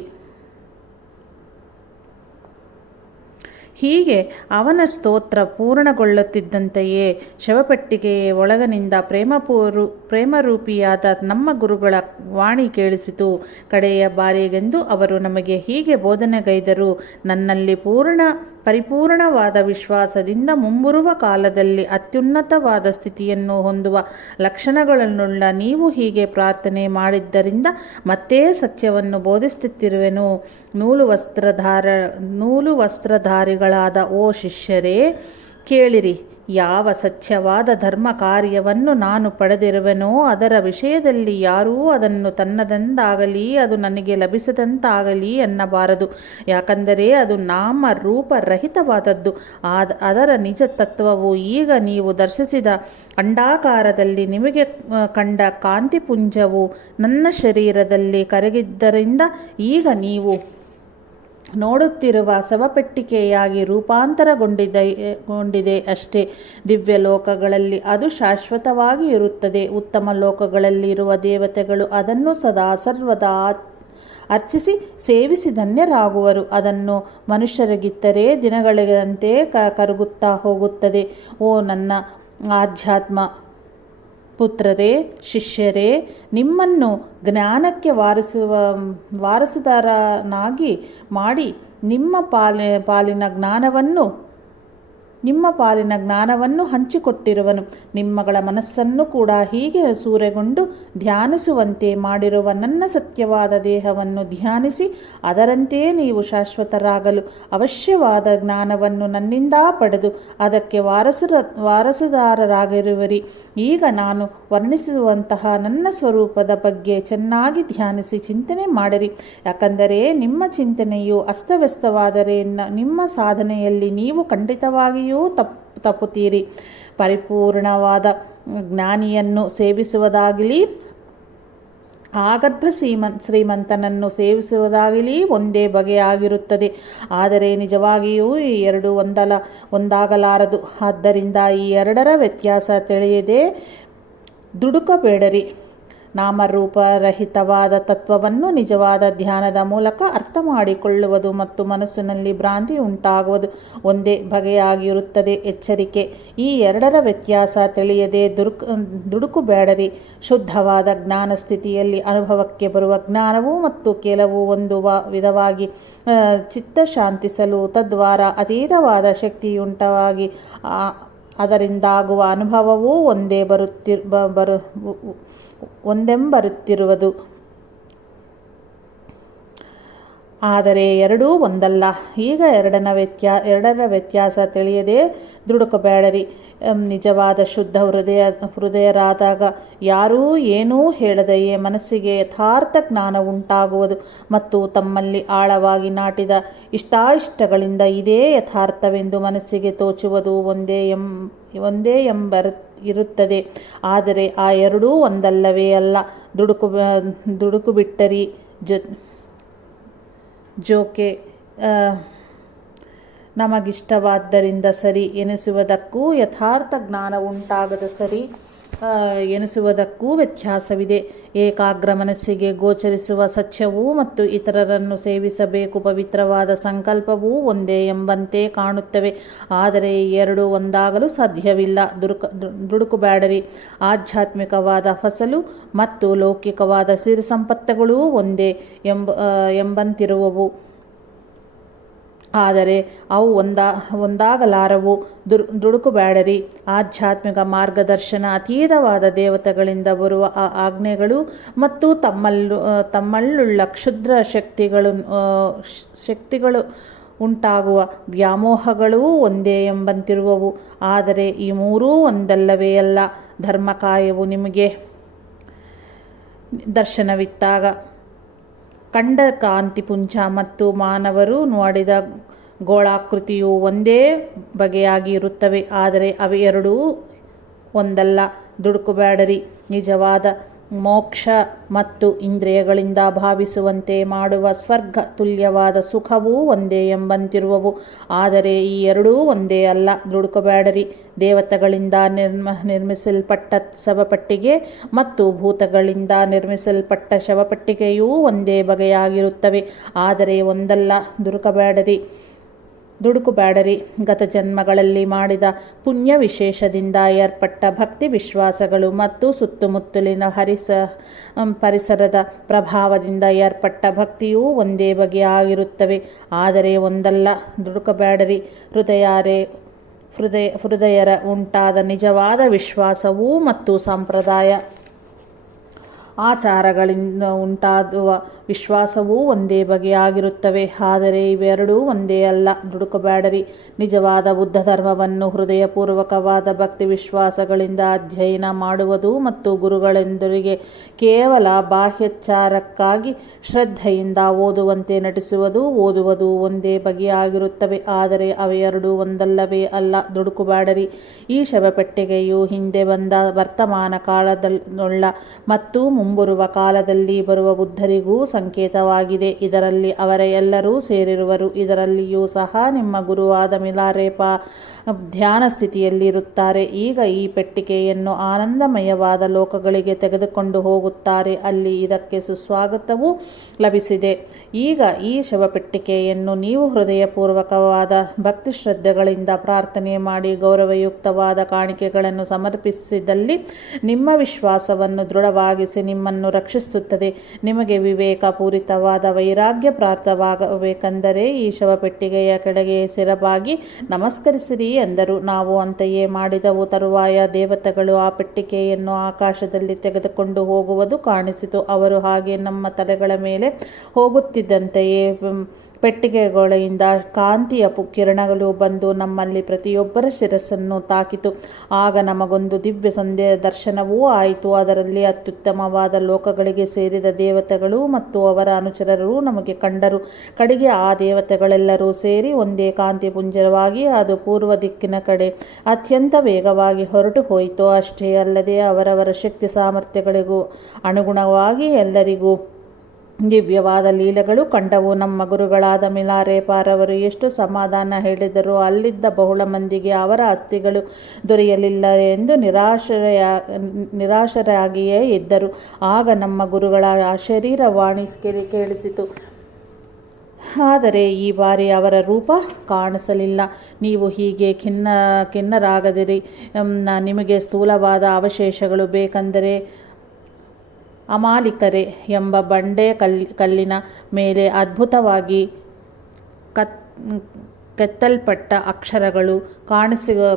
ಹೀಗೆ ಅವನ ಸ್ತೋತ್ರ ಪೂರ್ಣಗೊಳ್ಳುತ್ತಿದ್ದಂತೆಯೇ ಶವಪೆಟ್ಟಿಗೆಯ ಒಳಗಿನಿಂದ ಪ್ರೇಮರೂಪಿಯಾದ ನಮ್ಮ ಗುರುಗಳ ವಾಣಿ ಕೇಳಿಸಿತು. ಕಡೆಯ ಬಾರಿಗೆಂದು ಅವರು ನಮಗೆ ಹೀಗೆ ಬೋಧನೆಗೈದರು. ನನ್ನಲ್ಲಿ ಪರಿಪೂರ್ಣವಾದ ವಿಶ್ವಾಸದಿಂದ ಮುಂಬರುವ ಕಾಲದಲ್ಲಿ ಅತ್ಯುನ್ನತವಾದ ಸ್ಥಿತಿಯನ್ನು ಹೊಂದುವ ಲಕ್ಷಣಗಳನ್ನುಳ್ಳ ನೀವು ಹೀಗೆ ಪ್ರಾರ್ಥನೆ ಮಾಡಿದ್ದರಿಂದ ಮತ್ತೆ ಸತ್ಯವನ್ನು ಬೋಧಿಸುತ್ತಿರುವೆನು. ನೂಲು ವಸ್ತ್ರಧಾರಿಗಳಾದ ಓ ಶಿಷ್ಯರೇ, ಕೇಳಿರಿ. ಯಾವ ಸತ್ಯವಾದ ಧರ್ಮ ಕಾರ್ಯವನ್ನು ನಾನು ಪಡೆದಿರುವೆನೋ ಅದರ ವಿಷಯದಲ್ಲಿ ಯಾರೂ ಅದನ್ನು ತನ್ನದಂತಾಗಲಿ ಅದು ನನಗೆ ಲಭಿಸದಂತಾಗಲಿ ಎನ್ನಬಾರದು. ಯಾಕಂದರೆ ಅದು ನಾಮ ರೂಪರಹಿತವಾದದ್ದು. ಅದರ ನಿಜ ತತ್ವವು ಈಗ ನೀವು ದರ್ಶಿಸಿದ ಅಂಡಾಕಾರದಲ್ಲಿ ನಿಮಗೆ ಕಂಡ ಕಾಂತಿಪುಂಜವು ನನ್ನ ಶರೀರದಲ್ಲಿ ಕರಗಿದ್ದರಿಂದ ಈಗ ನೀವು ನೋಡುತ್ತಿರುವ ಶವಪೆಟ್ಟಿಗೆಯಾಗಿ ರೂಪಾಂತರಗೊಂಡಿದೆ ಅಷ್ಟೇ. ದಿವ್ಯ ಲೋಕಗಳಲ್ಲಿ ಅದು ಶಾಶ್ವತವಾಗಿ ಇರುತ್ತದೆ. ಉತ್ತಮ ಲೋಕಗಳಲ್ಲಿ ಇರುವ ದೇವತೆಗಳು ಅದನ್ನು ಸದಾ ಸರ್ವದಾ ಅರ್ಚಿಸಿ ಸೇವಿಸಿ ಧನ್ಯರಾಗುವರು. ಅದನ್ನು ಮನುಷ್ಯರಿಗಿತ್ತರೆ ದಿನಗಳಿಗಂತೆ ಕರಗುತ್ತಾ ಹೋಗುತ್ತದೆ. ಓ ನನ್ನ ಆಧ್ಯಾತ್ಮ ಪುತ್ರರೇ, ಶಿಷ್ಯರೇ, ನಿಮ್ಮನ್ನು ಜ್ಞಾನಕ್ಕೆ ವಾರಸುದಾರನಾಗಿ ಮಾಡಿ ನಿಮ್ಮ ಪಾಲಿನ ಜ್ಞಾನವನ್ನು ಹಂಚಿಕೊಟ್ಟಿರುವನು. ನಿಮ್ಮಗಳ ಮನಸ್ಸನ್ನು ಕೂಡ ಹೀಗೆ ಸೂರೆಗೊಂಡು ಧ್ಯಾನಿಸುವಂತೆ ಮಾಡಿರುವ ನನ್ನ ಸತ್ಯವಾದ ದೇಹವನ್ನು ಧ್ಯಾನಿಸಿ ಅದರಂತೆಯೇ ನೀವು ಶಾಶ್ವತರಾಗಲು ಅವಶ್ಯವಾದ ಜ್ಞಾನವನ್ನು ನನ್ನಿಂದ ಪಡೆದು ಅದಕ್ಕೆ ವಾರಸುದಾರರಾಗಿರುವಿರಿ. ಈಗ ನಾನು ವರ್ಣಿಸುವಂತಹ ನನ್ನ ಸ್ವರೂಪದ ಬಗ್ಗೆ ಚೆನ್ನಾಗಿ ಧ್ಯಾನಿಸಿ ಚಿಂತನೆ ಮಾಡಿರಿ. ಯಾಕಂದರೆ ನಿಮ್ಮ ಚಿಂತನೆಯು ಅಸ್ತವ್ಯಸ್ತವಾದರೆ ನಿಮ್ಮ ಸಾಧನೆಯಲ್ಲಿ ನೀವು ಖಂಡಿತವಾಗಿಯೂ ತಪ್ಪುತ್ತೀರಿ. ಪರಿಪೂರ್ಣವಾದ ಜ್ಞಾನಿಯನ್ನು ಸೇವಿಸುವುದಾಗಲಿ ಆಗರ್ಭ ಶ್ರೀಮಂತನನ್ನು ಸೇವಿಸುವುದಾಗಲಿ ಒಂದೇ ಬಗೆಯಾಗಿರುತ್ತದೆ. ಆದರೆ ನಿಜವಾಗಿಯೂ ಈ ಎರಡು ಒಂದಾಗಲಾರದು. ಆದ್ದರಿಂದ ಈ ಎರಡರ ವ್ಯತ್ಯಾಸ ತಿಳಿಯದೆ ದುಡುಕಬೇಡರಿ. ನಾಮರೂಪರಹಿತವಾದ ತತ್ವವನ್ನು ನಿಜವಾದ ಧ್ಯಾನದ ಮೂಲಕ ಅರ್ಥ ಮಾಡಿಕೊಳ್ಳುವುದು ಮತ್ತು ಮನಸ್ಸಿನಲ್ಲಿ ಭ್ರಾಂತಿ ಉಂಟಾಗುವುದು ಒಂದೇ ಬಗೆಯಾಗಿರುತ್ತದೆ. ಎಚ್ಚರಿಕೆ: ಈ ಎರಡರ ವ್ಯತ್ಯಾಸ ತಿಳಿಯದೆ ದುಡುಕಬೇಡಿರಿ. ಶುದ್ಧವಾದ ಜ್ಞಾನ ಸ್ಥಿತಿಯಲ್ಲಿ ಅನುಭವಕ್ಕೆ ಬರುವ ಜ್ಞಾನವು ಮತ್ತು ಕೆಲವು ಒಂದು ವಿಧವಾಗಿ ಚಿತ್ತ ಶಾಂತಿಸಲು ತದ್ವಾರ ಅತೀತವಾದ ಶಕ್ತಿಯುಂಟಾಗಿ ಅದರಿಂದಾಗುವ ಅನುಭವವೂ ಒಂದೆಂಬರುತ್ತಿರುವುದು. ಆದರೆ ಎರಡೂ ಒಂದಲ್ಲ. ಈಗ ಎರಡರ ವ್ಯತ್ಯಾಸ ತಿಳಿಯದೆ ದುಡುಕಬೇಡಿರಿ. ನಿಜವಾದ ಶುದ್ಧ ಹೃದಯರಾದಾಗ ಯಾರೂ ಏನೂ ಹೇಳದೆಯೇ ಮನಸ್ಸಿಗೆ ಯಥಾರ್ಥ ಜ್ಞಾನ ಉಂಟಾಗುವುದು ಮತ್ತು ತಮ್ಮಲ್ಲಿ ಆಳವಾಗಿ ನಾಟಿದ ಇಷ್ಟಾಯಿಷ್ಟಗಳಿಂದ ಇದೇ ಯಥಾರ್ಥವೆಂದು ಮನಸ್ಸಿಗೆ ತೋಚುವುದು ಒಂದೇ ಇರುತ್ತದೆ. ಆದರೆ ಆ ಎರಡೂ ಒಂದಲ್ಲವೇ ಅಲ್ಲ. ದುಡುಕುಬಿಟ್ಟರಿ ಜೋಕೆ ನಮಗಿಷ್ಟವಾದ್ದರಿಂದ ಸರಿ ಎನಿಸುವುದಕ್ಕೂ ಯಥಾರ್ಥ ಜ್ಞಾನ ಉಂಟಾಗದ ಸರಿ ಎನಿಸುವುದಕ್ಕೂ ವ್ಯತ್ಯಾಸವಿದೆ. ಏಕಾಗ್ರ ಮನಸ್ಸಿಗೆ ಗೋಚರಿಸುವ ಸತ್ಯವೂ ಮತ್ತು ಇತರರನ್ನು ಸೇವಿಸಬೇಕು ಪವಿತ್ರವಾದ ಸಂಕಲ್ಪವೂ ಒಂದೇ ಎಂಬಂತೆ ಕಾಣುತ್ತವೆ. ಆದರೆ ಎರಡೂ ಒಂದಾಗಲು ಸಾಧ್ಯವಿಲ್ಲ. ದುಡುಕಬೇಡಿರಿ. ಆಧ್ಯಾತ್ಮಿಕವಾದ ಫಸಲು ಮತ್ತು ಲೌಕಿಕವಾದ ಸಿರಿ ಸಂಪತ್ತುಗಳೂ ಒಂದೇ ಎಂಬಂತಿರುವವು. ಆದರೆ ಅವು ಒಂದಾಗಲಾರವು. ದುಡುಕಬೇಡಿರಿ. ಆಧ್ಯಾತ್ಮಿಕ ಮಾರ್ಗದರ್ಶನ ಅತೀತವಾದ ದೇವತೆಗಳಿಂದ ಬರುವ ಆಜ್ಞೆಗಳು ಮತ್ತು ತಮ್ಮಳ್ಳುಳ್ಳ ಕ್ಷುದ್ರ ಶಕ್ತಿಗಳು ಉಂಟಾಗುವ ವ್ಯಾಮೋಹಗಳೂ ಒಂದೇ ಎಂಬಂತಿರುವವು. ಆದರೆ ಈ ಮೂರೂ ಒಂದಲ್ಲವೇ ಅಲ್ಲ. ಧರ್ಮಕಾಯವು ನಿಮಗೆ ದರ್ಶನವಿತ್ತಾಗ ಕಂಡ ಕಾಂತಿಪುಂಜ ಮತ್ತು ಮಾನವರು ನೋಡಿದ ಗೋಳಾಕೃತಿಯು ಒಂದೇ ಬಗೆಯಾಗಿರುತ್ತವೆ. ಆದರೆ ಅವೆರಡೂ ಒಂದಲ್ಲ. ದುಡುಕಬೇಡಿರಿ. ನಿಜವಾದ ಮೋಕ್ಷ ಮತ್ತು ಇಂದ್ರಿಯಗಳಿಂದ ಭಾವಿಸುವಂತೆ ಮಾಡುವ ಸ್ವರ್ಗ ತುಲ್ಯವಾದ ಸುಖವೂ ಒಂದೇ ಎಂಬಂತಿರುವವು. ಆದರೆ ಈ ಎರಡೂ ಒಂದೇ ಅಲ್ಲ. ದುಡುಕಬೇಡಿರಿ. ದೇವತೆಗಳಿಂದ ನಿರ್ಮಿಸಲ್ಪಟ್ಟ ಶವಪೆಟ್ಟಿಗೆ ಮತ್ತು ಭೂತಗಳಿಂದ ನಿರ್ಮಿಸಲ್ಪಟ್ಟ ಶವಪೆಟ್ಟಿಗೆಯೂ ಒಂದೇ ಬಗೆಯಾಗಿರುತ್ತವೆ. ಆದರೆ ಒಂದಲ್ಲ. ದುಡುಕಬೇಡಿರಿ. ಗತ ಜನ್ಮಗಳಲ್ಲಿ ಮಾಡಿದ ಪುಣ್ಯ ವಿಶೇಷದಿಂದ ಏರ್ಪಟ್ಟ ಭಕ್ತಿ ವಿಶ್ವಾಸಗಳು ಮತ್ತು ಸುತ್ತಮುತ್ತಲಿನ ಪರಿಸರದ ಪ್ರಭಾವದಿಂದ ಏರ್ಪಟ್ಟ ಭಕ್ತಿಯೂ ಒಂದೇ ಬಗೆಯಾಗಿರುತ್ತವೆ. ಆದರೆ ಒಂದಲ್ಲ. ದುಡುಕಬೇಡಿರಿ. ಹೃದಯರ ಉಂಟಾದ ನಿಜವಾದ ವಿಶ್ವಾಸವೂ ಮತ್ತು ಸಂಪ್ರದಾಯ ಆಚಾರಗಳಿಂದ ಉಂಟಾಗುವ ವಿಶ್ವಾಸವೂ ಒಂದೇ ಬಗೆಯಾಗಿರುತ್ತವೆ. ಆದರೆ ಇವೆರಡೂ ಒಂದೇ ಅಲ್ಲ. ದುಡುಕಬೇಡಿರಿ. ನಿಜವಾದ ಬುದ್ಧ ಧರ್ಮವನ್ನು ಹೃದಯಪೂರ್ವಕವಾದ ಭಕ್ತಿ ವಿಶ್ವಾಸಗಳಿಂದ ಅಧ್ಯಯನ ಮಾಡುವುದು ಮತ್ತು ಗುರುಗಳೆಂದರಿಗೆ ಕೇವಲ ಬಾಹ್ಯಾಚಾರಕ್ಕಾಗಿ ಶ್ರದ್ಧೆಯಿಂದ ಓದುವುದು ಒಂದೇ ಬಗೆಯಾಗಿರುತ್ತವೆ. ಆದರೆ ಅವೆರಡೂ ಒಂದಲ್ಲವೇ ಅಲ್ಲ. ದುಡುಕಬೇಡಿರಿ. ಈ ಶವಪೆಟ್ಟಿಗೆಯು ಹಿಂದೆ ಬಂದ ವರ್ತಮಾನ ಕಾಲದಳ್ಳ ಮತ್ತು ಮುಂಬರುವ ಕಾಲದಲ್ಲಿ ಬರುವ ಬುದ್ಧರಿಗೂ ಸಂಕೇತವಾಗಿದೆ. ಇದರಲ್ಲಿ ಅವರ ಎಲ್ಲರೂ ಸೇರಿರುವರು. ಇದರಲ್ಲಿಯೂ ಸಹ ನಿಮ್ಮ ಗುರುವಾದ ಮಿಲಾರೇಪ ಧ್ಯಾನ ಸ್ಥಿತಿಯಲ್ಲಿರುತ್ತಾರೆ. ಈಗ ಈ ಪೆಟ್ಟಿಗೆಯನ್ನು ಆನಂದಮಯವಾದ ಲೋಕಗಳಿಗೆ ತೆಗೆದುಕೊಂಡು ಹೋಗುತ್ತಾರೆ. ಅಲ್ಲಿ ಇದಕ್ಕೆ ಸುಸ್ವಾಗತವೂ ಲಭಿಸಿದೆ. ಈಗ ಈ ಶವಪೆಟ್ಟಿಗೆಯನ್ನು ನೀವು ಹೃದಯಪೂರ್ವಕವಾದ ಭಕ್ತಿ ಶ್ರದ್ಧೆಗಳಿಂದ ಪ್ರಾರ್ಥನೆ ಮಾಡಿ ಗೌರವಯುಕ್ತವಾದ ಕಾಣಿಕೆಗಳನ್ನು ಸಮರ್ಪಿಸಿದಲ್ಲಿ ನಿಮ್ಮ ವಿಶ್ವಾಸವನ್ನು ದೃಢವಾಗಿಸಿ ನಿಮ್ಮನ್ನು ರಕ್ಷಿಸುತ್ತದೆ. ನಿಮಗೆ ವಿವೇಕಪೂರಿತವಾದ ವೈರಾಗ್ಯ ಪ್ರಾಪ್ತವಾಗಬೇಕೆಂದರೆ ಈ ಶವಪೆಟ್ಟಿಗೆಯ ಕೆಳಗೆ ಸಿರಬಾಗಿ ನಮಸ್ಕರಿಸಿರಿ ಎಂದರು. ನಾವು ಅಂತೆಯೇ ಮಾಡಿದೆವು. ತರುವಾಯ ದೇವತೆಗಳು ಆ ಪೆಟ್ಟಿಗೆಯನ್ನು ಆಕಾಶದಲ್ಲಿ ತೆಗೆದುಕೊಂಡು ಹೋಗುವುದು ಕಾಣಿಸಿತು. ಅವರು ಹಾಗೆ ನಮ್ಮ ತಲೆಗಳ ಮೇಲೆ ಹೋಗುತ್ತಿದ್ದಂತೆಯೇ ಪೆಟ್ಟಿಗೆಗಳಿಂದ ಕಾಂತಿಯ ಕಿರಣಗಳು ಬಂದು ನಮ್ಮಲ್ಲಿ ಪ್ರತಿಯೊಬ್ಬರ ಶಿರಸ್ಸನ್ನು ತಾಕಿತು. ಆಗ ನಮಗೊಂದು ದಿವ್ಯ ದರ್ಶನವೂ ಆಯಿತು. ಅದರಲ್ಲಿ ಅತ್ಯುತ್ತಮವಾದ ಲೋಕಗಳಿಗೆ ಸೇರಿದ ದೇವತೆಗಳು ಮತ್ತು ಅವರ ಅನುಚರರು ನಮಗೆ ಕಂಡರು. ಕಡೆಗೆ ಆ ದೇವತೆಗಳೆಲ್ಲರೂ ಸೇರಿ ಒಂದೇ ಕಾಂತಿಪುಂಜವಾಗಿ ಅದು ಪೂರ್ವ ದಿಕ್ಕಿನ ಕಡೆ ಅತ್ಯಂತ ವೇಗವಾಗಿ ಹೊರಟು ಹೋಯಿತು. ಅಷ್ಟೇ ಅಲ್ಲದೆ ಅವರವರ ಶಕ್ತಿ ಸಾಮರ್ಥ್ಯಗಳಿಗೂ ಅನುಗುಣವಾಗಿ ಎಲ್ಲರಿಗೂ ದಿವ್ಯವಾದ ಲೀಲೆಗಳು ಕಂಡವು. ನಮ್ಮ ಗುರುಗಳಾದ ಮಿಲಾರೇಪಾರವರು ಎಷ್ಟು ಸಮಾಧಾನ ಹೇಳಿದರೂ ಅಲ್ಲಿದ್ದ ಬಹಳ ಮಂದಿಗೆ ಅವರ ಅಸ್ಥಿಗಳು ದೊರೆಯಲಿಲ್ಲ ಎಂದು ನಿರಾಶರಾಗಿಯೇ ಇದ್ದರು. ಆಗ ನಮ್ಮ ಗುರುಗಳ ಶರೀರವಾಣಿ ಕೇಳಿಸಿತು. ಆದರೆ ಈ ಬಾರಿ ಅವರ ರೂಪ ಕಾಣಿಸಲಿಲ್ಲ. ನೀವು ಹೀಗೆ ಖಿನ್ನರಾಗದಿರಿ. ನಿಮಗೆ ಸ್ಥೂಲವಾದ ಅವಶೇಷಗಳು ಬೇಕೆಂದರೆ ಅಮಾಲಿಕರೆ ಎಂಬ ಬಂಡೆ ಕಲ್ಲಿನ ಮೇಲೆ ಅದ್ಭುತವಾಗಿ ಕೆತ್ತಲ್ಪಟ್ಟ ಅಕ್ಷರಗಳು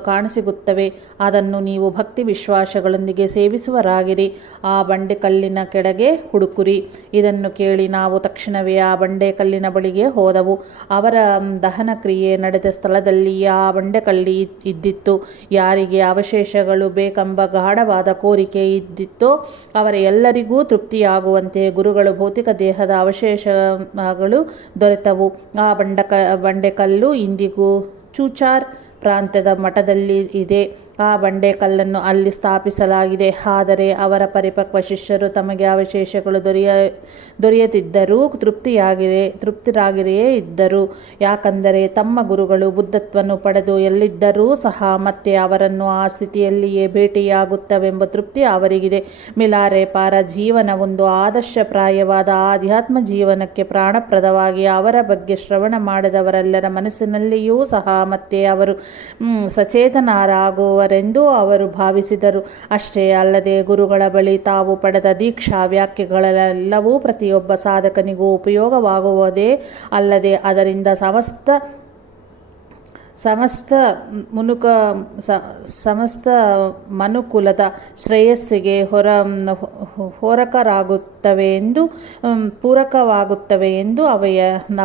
ಕಾಣಸಿಗುತ್ತವೆ. ಅದನ್ನು ನೀವು ಭಕ್ತಿ ವಿಶ್ವಾಸಗಳೊಂದಿಗೆ ಸೇವಿಸುವರಾಗಿರಿ. ಆ ಬಂಡೆಕಲ್ಲಿನ ಕೆಳಗೆ ಹುಡುಕುರಿ. ಇದನ್ನು ಕೇಳಿ ನಾವು ತಕ್ಷಣವೇ ಆ ಬಂಡೆಕಲ್ಲಿನ ಬಳಿಗೆ ಹೋದೆವು. ಅವರ ದಹನ ಕ್ರಿಯೆ ನಡೆದ ಸ್ಥಳದಲ್ಲಿ ಆ ಬಂಡೆಕಲ್ಲಿ ಇದ್ದಿತ್ತು. ಯಾರಿಗೆ ಅವಶೇಷಗಳು ಬೇಕೆಂಬ ಗಾಢವಾದ ಕೋರಿಕೆ ಇದ್ದಿತ್ತೋ ಅವರ ಎಲ್ಲರಿಗೂ ತೃಪ್ತಿಯಾಗುವಂತೆ ಗುರುಗಳು ಭೌತಿಕ ದೇಹದ ಅವಶೇಷಗಳು ದೊರೆತವು. ಆ ಬಂಡೆಕಲ್ಲು ಇಂದಿಗೂ ಚೂಚಾರ್ ಪ್ರಾಂತ್ಯದ ಮಠದಲ್ಲಿ ಇದೆ. ಆ ಬಂಡೆಕಲ್ಲನ್ನು ಅಲ್ಲಿ ಸ್ಥಾಪಿಸಲಾಗಿದೆ. ಆದರೆ ಅವರ ಪರಿಪಕ್ವ ಶಿಷ್ಯರು ತಮಗೆ ಅವಶೇಷಗಳು ದೊರೆಯದಿದ್ದರೂ ತೃಪ್ತರಾಗಿಯೇ ಇದ್ದರು. ಯಾಕಂದರೆ ತಮ್ಮ ಗುರುಗಳು ಬುದ್ಧತ್ವವನ್ನು ಪಡೆದು ಎಲ್ಲಿದ್ದರೂ ಸಹ ಮತ್ತೆ ಅವರನ್ನು ಆ ಸ್ಥಿತಿಯಲ್ಲಿಯೇ ಭೇಟಿಯಾಗುತ್ತವೆಂಬ ತೃಪ್ತಿ ಅವರಿಗಿದೆ. ಮಿಲಾರೇಪಾರ ಜೀವನ ಒಂದು ಆದರ್ಶಪ್ರಾಯವಾದ ಆಧ್ಯಾತ್ಮ ಜೀವನಕ್ಕೆ ಪ್ರಾಣಪ್ರದವಾಗಿ ಅವರ ಬಗ್ಗೆ ಶ್ರವಣ ಮಾಡಿದವರೆಲ್ಲರ ಮನಸ್ಸಿನಲ್ಲಿಯೂ ಸಹ ಮತ್ತೆ ಅವರು ಸಚೇತನರಾಗುವರೆಂದು ಅವರು ಭಾವಿಸಿದರು. ಅಷ್ಟೇ ಅಲ್ಲದೆ ಗುರುಗಳ ಬಳಿ ತಾವು ಪಡೆದ ದೀಕ್ಷಾ ವ್ಯಾಖ್ಯೆಗಳೆಲ್ಲವೂ ಪ್ರತಿಯೊಬ್ಬ ಸಾಧಕನಿಗೂ ಉಪಯೋಗವಾಗುವುದೇ ಅಲ್ಲದೆ ಅದರಿಂದ ಸಮಸ್ತ ಮನುಕುಲದ ಶ್ರೇಯಸ್ಸಿಗೆ ಪೂರಕವಾಗುತ್ತವೆ ಎಂದು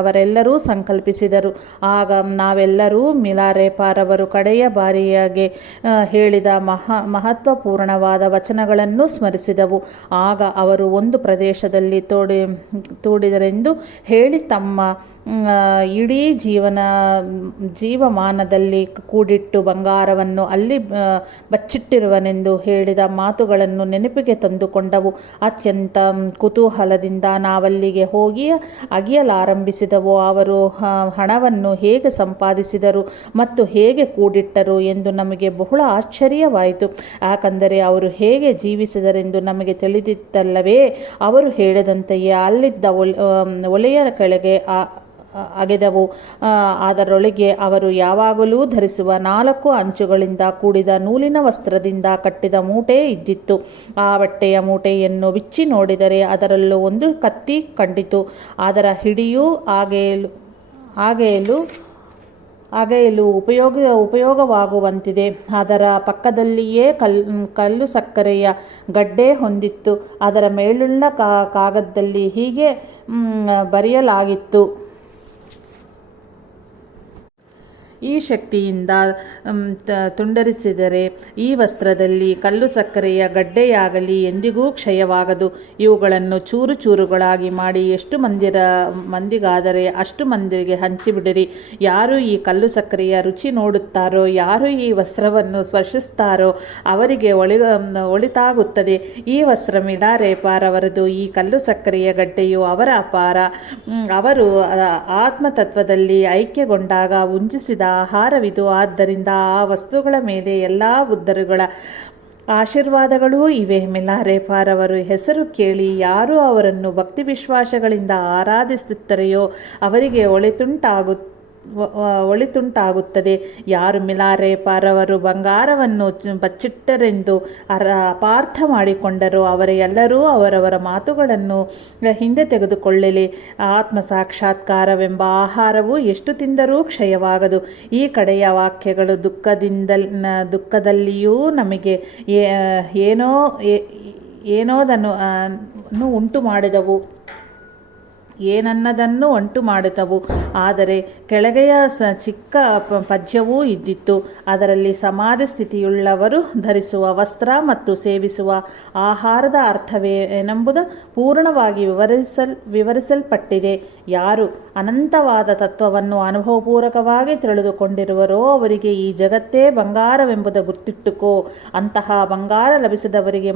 ಅವರೆಲ್ಲರೂ ಸಂಕಲ್ಪಿಸಿದರು. ಆಗ ನಾವೆಲ್ಲರೂ ಮಿಲಾರೇಪಾರವರು ಕಡೆಯ ಬಾರಿಯಾಗೆ ಹೇಳಿದ ಮಹತ್ವಪೂರ್ಣವಾದ ವಚನಗಳನ್ನು ಸ್ಮರಿಸಿದೆವು. ಆಗ ಅವರು ಒಂದು ಪ್ರದೇಶದಲ್ಲಿ ತೋಡಿದರೆಂದು ಹೇಳಿ ತಮ್ಮ ಇಡೀ ಜೀವಮಾನದಲ್ಲಿ ಕೂಡಿಟ್ಟು ಬಂಗಾರವನ್ನು ಅಲ್ಲಿ ಬಚ್ಚಿಟ್ಟಿರುವನೆಂದು ಹೇಳಿದ ಮಾತುಗಳನ್ನು ನೆನಪಿಗೆ ತಂದುಕೊಂಡವು. ಅತ್ಯಂತ ಕುತೂಹಲದಿಂದ ನಾವಲ್ಲಿಗೆ ಹೋಗಿ ಅಗಿಯಲಾರಂಭಿಸಿದೆವು. ಅವರು ಹಣವನ್ನು ಹೇಗೆ ಸಂಪಾದಿಸಿದರು ಮತ್ತು ಹೇಗೆ ಕೂಡಿಟ್ಟರು ಎಂದು ನಮಗೆ ಬಹಳ ಆಶ್ಚರ್ಯವಾಯಿತು. ಯಾಕಂದರೆ ಅವರು ಹೇಗೆ ಜೀವಿಸಿದರೆಂದು ನಮಗೆ ತಿಳಿದಿತ್ತಲ್ಲವೇ. ಅವರು ಹೇಳಿದಂತೆಯೇ ಅಲ್ಲಿದ್ದ ಒಲೆಯ ಕೆಳಗೆ ಅಗೆದವು. ಅದರೊಳಗೆ ಅವರು ಯಾವಾಗಲೂ ಧರಿಸುವ 4 ಅಂಚುಗಳಿಂದ ಕೂಡಿದ ನೂಲಿನ ವಸ್ತ್ರದಿಂದ ಕಟ್ಟಿದ ಮೂಟೆ ಇದ್ದಿತ್ತು. ಆ ಬಟ್ಟೆಯ ಮೂಟೆಯನ್ನು ಬಿಚ್ಚಿ ನೋಡಿದರೆ ಅದರಲ್ಲೂ ಒಂದು ಕತ್ತಿ ಕಂಡಿತು. ಅದರ ಹಿಡಿಯು ಅಗೆಯಲು ಉಪಯೋಗವಾಗುವಂತಿದೆ. ಅದರ ಪಕ್ಕದಲ್ಲಿಯೇ ಕಲ್ಲು ಸಕ್ಕರೆಯ ಗಡ್ಡೆ ಹೊಂದಿತ್ತು. ಅದರ ಮೇಲುಳ್ಳ ಕಾಗದದಲ್ಲಿ ಹೀಗೆ ಬರೆಯಲಾಗಿತ್ತು: ಈ ಶಕ್ತಿಯಿಂದ ತುಂಡರಿಸಿದರೆ ಈ ವಸ್ತ್ರದಲ್ಲಿ ಕಲ್ಲು ಸಕ್ಕರೆಯ ಗಡ್ಡೆಯಾಗಲಿ ಎಂದಿಗೂ ಕ್ಷಯವಾಗದು. ಇವುಗಳನ್ನು ಚೂರು ಚೂರುಗಳಾಗಿ ಮಾಡಿ ಎಷ್ಟು ಮಂದಿಗಾದರೆ ಅಷ್ಟು ಮಂದಿಗೆ ಹಂಚಿಬಿಡಿರಿ. ಯಾರು ಈ ಕಲ್ಲು ಸಕ್ಕರೆಯ ರುಚಿ ನೋಡುತ್ತಾರೋ, ಯಾರು ಈ ವಸ್ತ್ರವನ್ನು ಸ್ಪರ್ಶಿಸುತ್ತಾರೋ ಅವರಿಗೆ ಒಳಿತಾಗುತ್ತದೆ. ಈ ವಸ್ತ್ರ ಮಿಲಾರೇಪಾರವರದು. ಈ ಕಲ್ಲು ಸಕ್ಕರೆಯ ಗಡ್ಡೆಯು ಅವರ ಅಪಾರ. ಅವರು ಆತ್ಮತತ್ವದಲ್ಲಿ ಐಕ್ಯಗೊಂಡಾಗ ಉಂಜಿಸಿದ ಆಹಾರವಿದು. ಆದ್ದರಿಂದ ಆ ವಸ್ತುಗಳ ಮೇಲೆ ಎಲ್ಲ ಬುದ್ಧರುಗಳ ಆಶೀರ್ವಾದಗಳೂ ಇವೆ. ಮಿಲಾರೇಪಾರವರ ಹೆಸರು ಕೇಳಿ ಯಾರು ಅವರನ್ನು ಭಕ್ತಿ ವಿಶ್ವಾಸಗಳಿಂದ ಆರಾಧಿಸುತ್ತಾರೆಯೋ ಅವರಿಗೆ ಒಳಿತುಂಟಾಗುತ್ತದೆ. ಯಾರು ಮಿಲಾರೇಪಾರವರು ಬಂಗಾರವನ್ನು ಬಚ್ಚಿಟ್ಟರೆಂದು ಅಪಾರ್ಥ ಮಾಡಿಕೊಂಡರೋ ಅವರೆಲ್ಲರೂ ಅವರವರ ಮಾತುಗಳನ್ನು ಹಿಂದೆ ತೆಗೆದುಕೊಳ್ಳಲಿ. ಆತ್ಮ ಸಾಕ್ಷಾತ್ಕಾರವೆಂಬ ಆಹಾರವು ಎಷ್ಟು ತಿಂದರೂ ಕ್ಷಯವಾಗದು. ಈ ಕಡೆಯ ವಾಕ್ಯಗಳು ದುಃಖದಲ್ಲಿಯೂ ನಮಗೆ ಏನನ್ನದನ್ನು ಉಂಟು ಮಾಡಿದವು. ಆದರೆ ಕೆಳಗೆಯ ಚಿಕ್ಕ ಪದ್ಯವೂ ಇದ್ದಿತ್ತು. ಅದರಲ್ಲಿ ಸಮಾಧಿ ಸ್ಥಿತಿಯುಳ್ಳವರು ಧರಿಸುವ ವಸ್ತ್ರ ಮತ್ತು ಸೇವಿಸುವ ಆಹಾರದ ಅರ್ಥವೇನೆಂಬುದು ಪೂರ್ಣವಾಗಿ ವಿವರಿಸಲ್ಪಟ್ಟಿದೆ. ಯಾರು ಅನಂತವಾದ ತತ್ವವನ್ನು ಅನುಭವಪೂರ್ವಕವಾಗಿ ತಿಳಿದುಕೊಂಡಿರುವರೋ ಅವರಿಗೆ ಈ ಜಗತ್ತೇ ಬಂಗಾರವೆಂಬುದು ಗುರ್ತಿಟ್ಟುಕೋ. ಅಂತಹ ಬಂಗಾರ ಲಭಿಸಿದವರಿಗೆ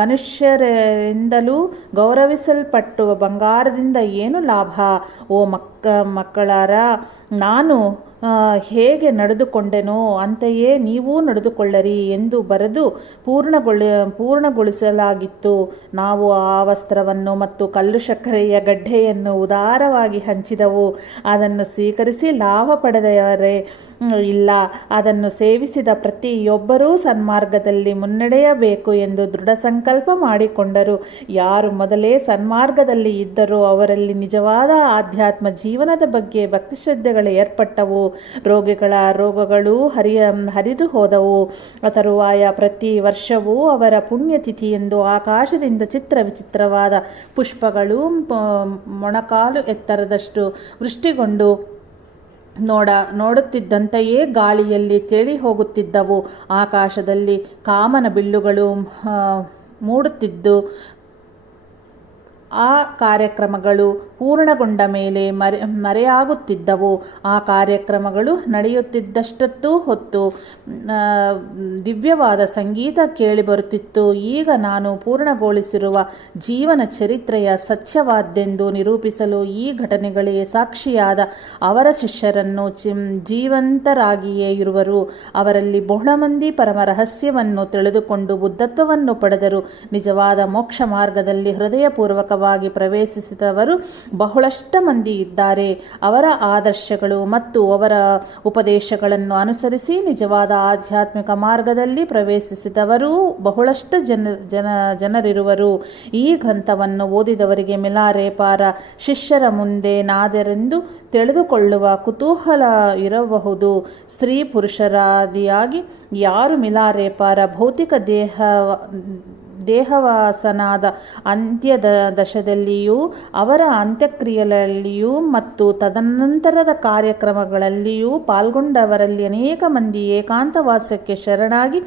ಮನುಷ್ಯರಿಂದಲೂ ಗೌರವಿಸಲ್ಪಟ್ಟು ಬಂಗಾರದಿಂದ ಏನು ಲಾಭ? ಓ ಮಕ್ಕಳಾರ, ನಾನು ಹೇಗೆ ನಡೆದುಕೊಂಡೆನೋ ಅಂತೆಯೇ ನೀವೂ ನಡೆದುಕೊಳ್ಳಿರಿ ಎಂದು ಬರೆದು ಪೂರ್ಣಗೊಳಿಸಲಾಗಿತ್ತು. ನಾವು ಆ ವಸ್ತ್ರವನ್ನು ಮತ್ತು ಕಲ್ಲು ಸಕ್ಕರೆಯ ಗಡ್ಡೆಯನ್ನು ಉದಾರವಾಗಿ ಹಂಚಿದೆವು. ಅದನ್ನು ಸ್ವೀಕರಿಸಿ ಲಾಭ ಪಡೆದವರೇ ಇಲ್ಲ. ಅದನ್ನು ಸೇವಿಸಿದ ಪ್ರತಿಯೊಬ್ಬರೂ ಸನ್ಮಾರ್ಗದಲ್ಲಿ ಮುನ್ನಡೆಯಬೇಕು ಎಂದು ದೃಢ ಸಂಕಲ್ಪ ಮಾಡಿಕೊಂಡರು. ಯಾರು ಮೊದಲೇ ಸನ್ಮಾರ್ಗದಲ್ಲಿ ಇದ್ದರೋ ಅವರಲ್ಲಿ ನಿಜವಾದ ಆಧ್ಯಾತ್ಮ ಜೀವನದ ಬಗ್ಗೆ ಭಕ್ತಿಶ್ರದ್ಧೆಗಳು ಏರ್ಪಟ್ಟವು. ರೋಗಿಗಳ ರೋಗಗಳು ಹರಿದು ಹೋದವು. ತರುವಾಯ ಪ್ರತಿ ವರ್ಷವೂ ಅವರ ಪುಣ್ಯತಿಥಿ ಎಂದು ಆಕಾಶದಿಂದ ವಿಚಿತ್ರವಾದ ಪುಷ್ಪಗಳು ಮೊಣಕಾಲು ಎತ್ತರದಷ್ಟು ವೃಷ್ಟಿಗೊಂಡು ನೋಡುತ್ತಿದ್ದಂತೆಯೇ ಗಾಳಿಯಲ್ಲಿ ತೇಲಿ ಹೋಗುತ್ತಿದ್ದವು. ಆಕಾಶದಲ್ಲಿ ಕಾಮನ ಬಿಲ್ಲುಗಳು ಮೂಡುತ್ತಿದ್ದು ಆ ಕಾರ್ಯಕ್ರಮಗಳು ಪೂರ್ಣಗೊಂಡ ಮೇಲೆ ಮರೆಯಾಗುತ್ತಿದ್ದವು. ಆ ಕಾರ್ಯಕ್ರಮಗಳು ನಡೆಯುತ್ತಿದ್ದಷ್ಟೂ ಹೊತ್ತು ದಿವ್ಯವಾದ ಸಂಗೀತ ಕೇಳಿಬರುತ್ತಿತ್ತು. ಈಗ ನಾನು ಪೂರ್ಣಗೊಳಿಸಿರುವ ಜೀವನ ಚರಿತ್ರೆಯ ಸತ್ಯವಾದ್ದೆಂದು ನಿರೂಪಿಸಲು ಈ ಘಟನೆಗಳಿಗೆ ಸಾಕ್ಷಿಯಾದ ಅವರ ಶಿಷ್ಯರನ್ನು ಜೀವಂತರಾಗಿಯೇ ಇರುವರು. ಅವರಲ್ಲಿ ಬಹಳ ಮಂದಿ ಪರಮ ರಹಸ್ಯವನ್ನು ತಿಳಿದುಕೊಂಡು ಬುದ್ಧತ್ವವನ್ನು ಪಡೆದರು. ನಿಜವಾದ ಮೋಕ್ಷ ಮಾರ್ಗದಲ್ಲಿ ಹೃದಯಪೂರ್ವಕ ಪ್ರವೇಶಿಸಿದವರು ಬಹಳಷ್ಟು ಮಂದಿ ಇದ್ದಾರೆ. ಅವರ ಆದರ್ಶಗಳು ಮತ್ತು ಅವರ ಉಪದೇಶಗಳನ್ನು ಅನುಸರಿಸಿ ನಿಜವಾದ ಆಧ್ಯಾತ್ಮಿಕ ಮಾರ್ಗದಲ್ಲಿ ಪ್ರವೇಶಿಸಿದವರು ಬಹಳಷ್ಟು ಜನರಿರುವರು. ಈ ಗ್ರಂಥವನ್ನು ಓದಿದವರಿಗೆ ಮಿಲಾರೆಪಾರ ಶಿಷ್ಯರ ಮುಂದೆ ನಾದರೆಂದು ತಿಳಿದುಕೊಳ್ಳುವ ಕುತೂಹಲ ಇರಬಹುದು. ಸ್ತ್ರೀ ಪುರುಷರಾದಿಯಾಗಿ ಯಾರು ಮಿಲಾರೆಪಾರ ಭೌತಿಕ ದೇಹವಾಸನಾದ ಅಂತ್ಯದ ದಶದಲ್ಲಿಯೂ ಅವರ ಅಂತ್ಯಕ್ರಿಯೆಗಳಲ್ಲಿಯೂ ಮತ್ತು ತದನಂತರದ ಕಾರ್ಯಕ್ರಮಗಳಲ್ಲಿಯೂ ಪಾಲ್ಗೊಂಡವರಲ್ಲಿ ಅನೇಕ ಮಂದಿ ಏಕಾಂತವಾಸಕ್ಕೆ ಶರಣಾಗಿ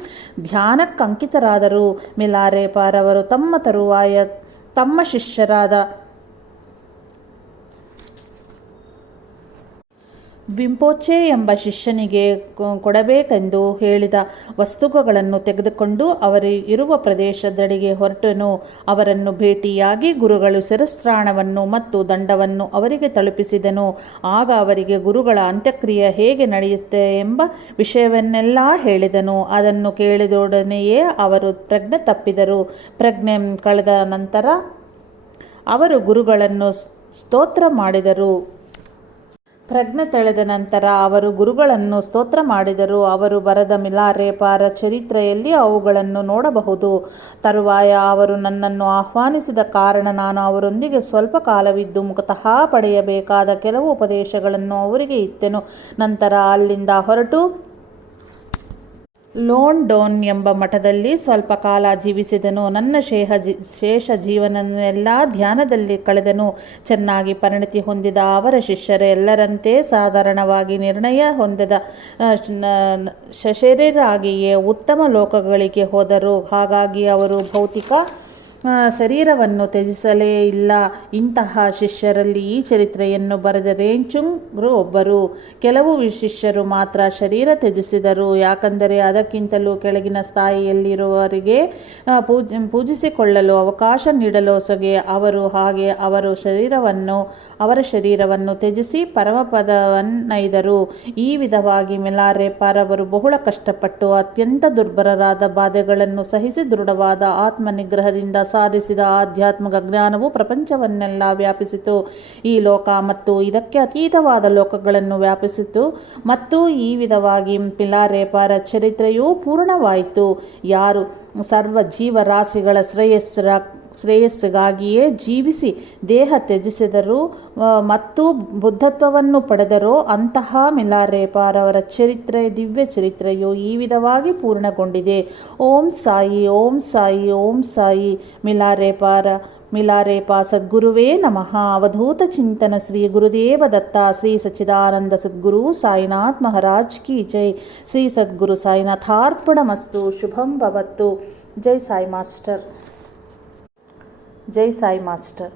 ಧ್ಯಾನಕ್ಕಂಕಿತರಾದರು. ಮಿಲಾರೆಪಾರ್ ಅವರು ತಮ್ಮ ತರುವಾಯ ತಮ್ಮ ಶಿಷ್ಯರಾದ ವಿಂಪೋಚೆ ಎಂಬ ಶಿಷ್ಯನಿಗೆ ಕೊಡಬೇಕೆಂದು ಹೇಳಿದ ವಸ್ತುಗಳನ್ನು ತೆಗೆದುಕೊಂಡು ಅವರು ಇರುವ ಪ್ರದೇಶದೆಡೆಗೆ ಹೊರಟನು. ಅವರನ್ನು ಭೇಟಿಯಾಗಿ ಗುರುಗಳು ಶಿರಸ್ತ್ರಾಣವನ್ನು ಮತ್ತು ದಂಡವನ್ನು ಅವರಿಗೆ ತಲುಪಿಸಿದನು. ಆಗ ಅವರಿಗೆ ಗುರುಗಳ ಅಂತ್ಯಕ್ರಿಯೆ ಹೇಗೆ ನಡೆಯುತ್ತೆ ಎಂಬ ವಿಷಯವನ್ನೆಲ್ಲ ಹೇಳಿದನು. ಅದನ್ನು ಕೇಳಿದೊಡನೆಯೇ ಅವರು ಪ್ರಜ್ಞೆ ತಪ್ಪಿದರು. ಪ್ರಜ್ಞೆ ಕಳೆದ ನಂತರ ಅವರು ಗುರುಗಳನ್ನು ಸ್ತೋತ್ರ ಮಾಡಿದರು. ಅವರು ಬರೆದ ಮಿಲಾರೆಪಾರ ಚರಿತ್ರೆಯಲ್ಲಿ ಅವುಗಳನ್ನು ನೋಡಬಹುದು. ತರುವಾಯ ಅವರು ನನ್ನನ್ನು ಆಹ್ವಾನಿಸಿದ ಕಾರಣ ನಾನು ಅವರೊಂದಿಗೆ ಸ್ವಲ್ಪ ಕಾಲವಿದ್ದು ಮುಖತಃ ಪಡೆಯಬೇಕಾದ ಕೆಲವು ಉಪದೇಶಗಳನ್ನು ಅವರಿಗೆ ಇತ್ತೆನು. ನಂತರ ಅಲ್ಲಿಂದ ಹೊರಟು ಲೋನ್ಡೋನ್ ಎಂಬ ಮಠದಲ್ಲಿ ಸ್ವಲ್ಪ ಕಾಲ ಜೀವಿಸಿದನು. ನನ್ನ ಶೇಷ ಜೀವನನೆಲ್ಲ ಧ್ಯಾನದಲ್ಲಿ ಕಳೆದನು. ಚೆನ್ನಾಗಿ ಪರಿಣತಿ ಹೊಂದಿದ ಅವರ ಶಿಷ್ಯರೆಲ್ಲರಂತೆ ಸಾಧಾರಣವಾಗಿ ನಿರ್ಣಯ ಹೊಂದಿದ ಸಶರೀರರಾಗಿಯೇ ಉತ್ತಮ ಲೋಕಗಳಿಗೆ ಹೋದರು. ಹಾಗಾಗಿ ಅವರು ಭೌತಿಕ ಶರೀರವನ್ನು ತ್ಯಜಿಸಲೇ ಇಲ್ಲ. ಇಂತಹ ಶಿಷ್ಯರಲ್ಲಿ ಈ ಚರಿತ್ರೆಯನ್ನು ಬರೆದ ರೇಂಚುಂಗ್ರು ಒಬ್ಬರು. ಕೆಲವು ಶಿಷ್ಯರು ಮಾತ್ರ ಶರೀರ ತ್ಯಜಿಸಿದರು, ಯಾಕಂದರೆ ಅದಕ್ಕಿಂತಲೂ ಕೆಳಗಿನ ಸ್ಥಾಯಿಯಲ್ಲಿರುವವರಿಗೆ ಪೂಜಿಸಿಕೊಳ್ಳಲು ಅವಕಾಶ ನೀಡಲು ಸೊಗೆ ಅವರು ಹಾಗೆ ಅವರ ಶರೀರವನ್ನು ತ್ಯಜಿಸಿ ಪರಮಪದವನ್ನೈದರು. ಈ ವಿಧವಾಗಿ ಮಿಲಾರೆಪಾರ್ ಅವರು ಬಹಳ ಕಷ್ಟಪಟ್ಟು ಅತ್ಯಂತ ದುರ್ಬಲರಾದ ಬಾಧೆಗಳನ್ನು ಸಹಿಸಿ ದೃಢವಾದ ಆತ್ಮನಿಗ್ರಹದಿಂದ ಸಾಧಿಸಿದ ಆಧ್ಯಾತ್ಮಿಕ ಜ್ಞಾನವು ಪ್ರಪಂಚವನ್ನೆಲ್ಲ ವ್ಯಾಪಿಸಿತು. ಈ ಲೋಕ ಮತ್ತು ಇದಕ್ಕೆ ಅತೀತವಾದ ಲೋಕಗಳನ್ನು ವ್ಯಾಪಿಸಿತು. ಮತ್ತು ಈ ವಿಧವಾಗಿ ಮಿಲಾರೆಪಾರ ಚರಿತ್ರೆಯು ಪೂರ್ಣವಾಯಿತು. ಯಾರು ಸರ್ವ ಜೀವರಾಶಿಗಳ ಶ್ರೇಯಸ್ಸಿಗಾಗಿಯೇ ಜೀವಿಸಿ ದೇಹ ತ್ಯಜಿಸಿದರು ಮತ್ತು ಬುದ್ಧತ್ವವನ್ನು ಪಡೆದರೋ ಅಂತಹ ಮಿಲಾರೆಪಾರ್ ಅವರ ದಿವ್ಯ ಚರಿತ್ರೆಯು ಈ ವಿಧವಾಗಿ ಪೂರ್ಣಗೊಂಡಿದೆ. ಓಂ ಸಾಯಿ, ಓಂ ಸಾಯಿ, ಓಂ ಸಾಯಿ. ಮಿಲಾರೆಪಾ ಸದ್ಗುರುವೇ ನಮಃ. ಅವಧೂತ ಚಿಂತನ ಶ್ರೀ ಗುರುದೇವ ದತ್ತ. ಶ್ರೀ ಸಚ್ಚಿದಾನಂದ ಸದ್ಗುರು ಸಾಯಿನಾಥ್ ಮಹಾರಾಜ್ ಕಿ ಜೈ. ಶ್ರೀ ಸದ್ಗುರು ಸಾಯಿನಾಥಾರ್ಪಣಮಸ್ತು. ಶುಭಂ ಭವತ್ತು. ಜೈ ಸಾಯಿ ಮಾಸ್ಟರ್. ಜೈ ಸಾಯಿ ಮಾಸ್ಟರ್.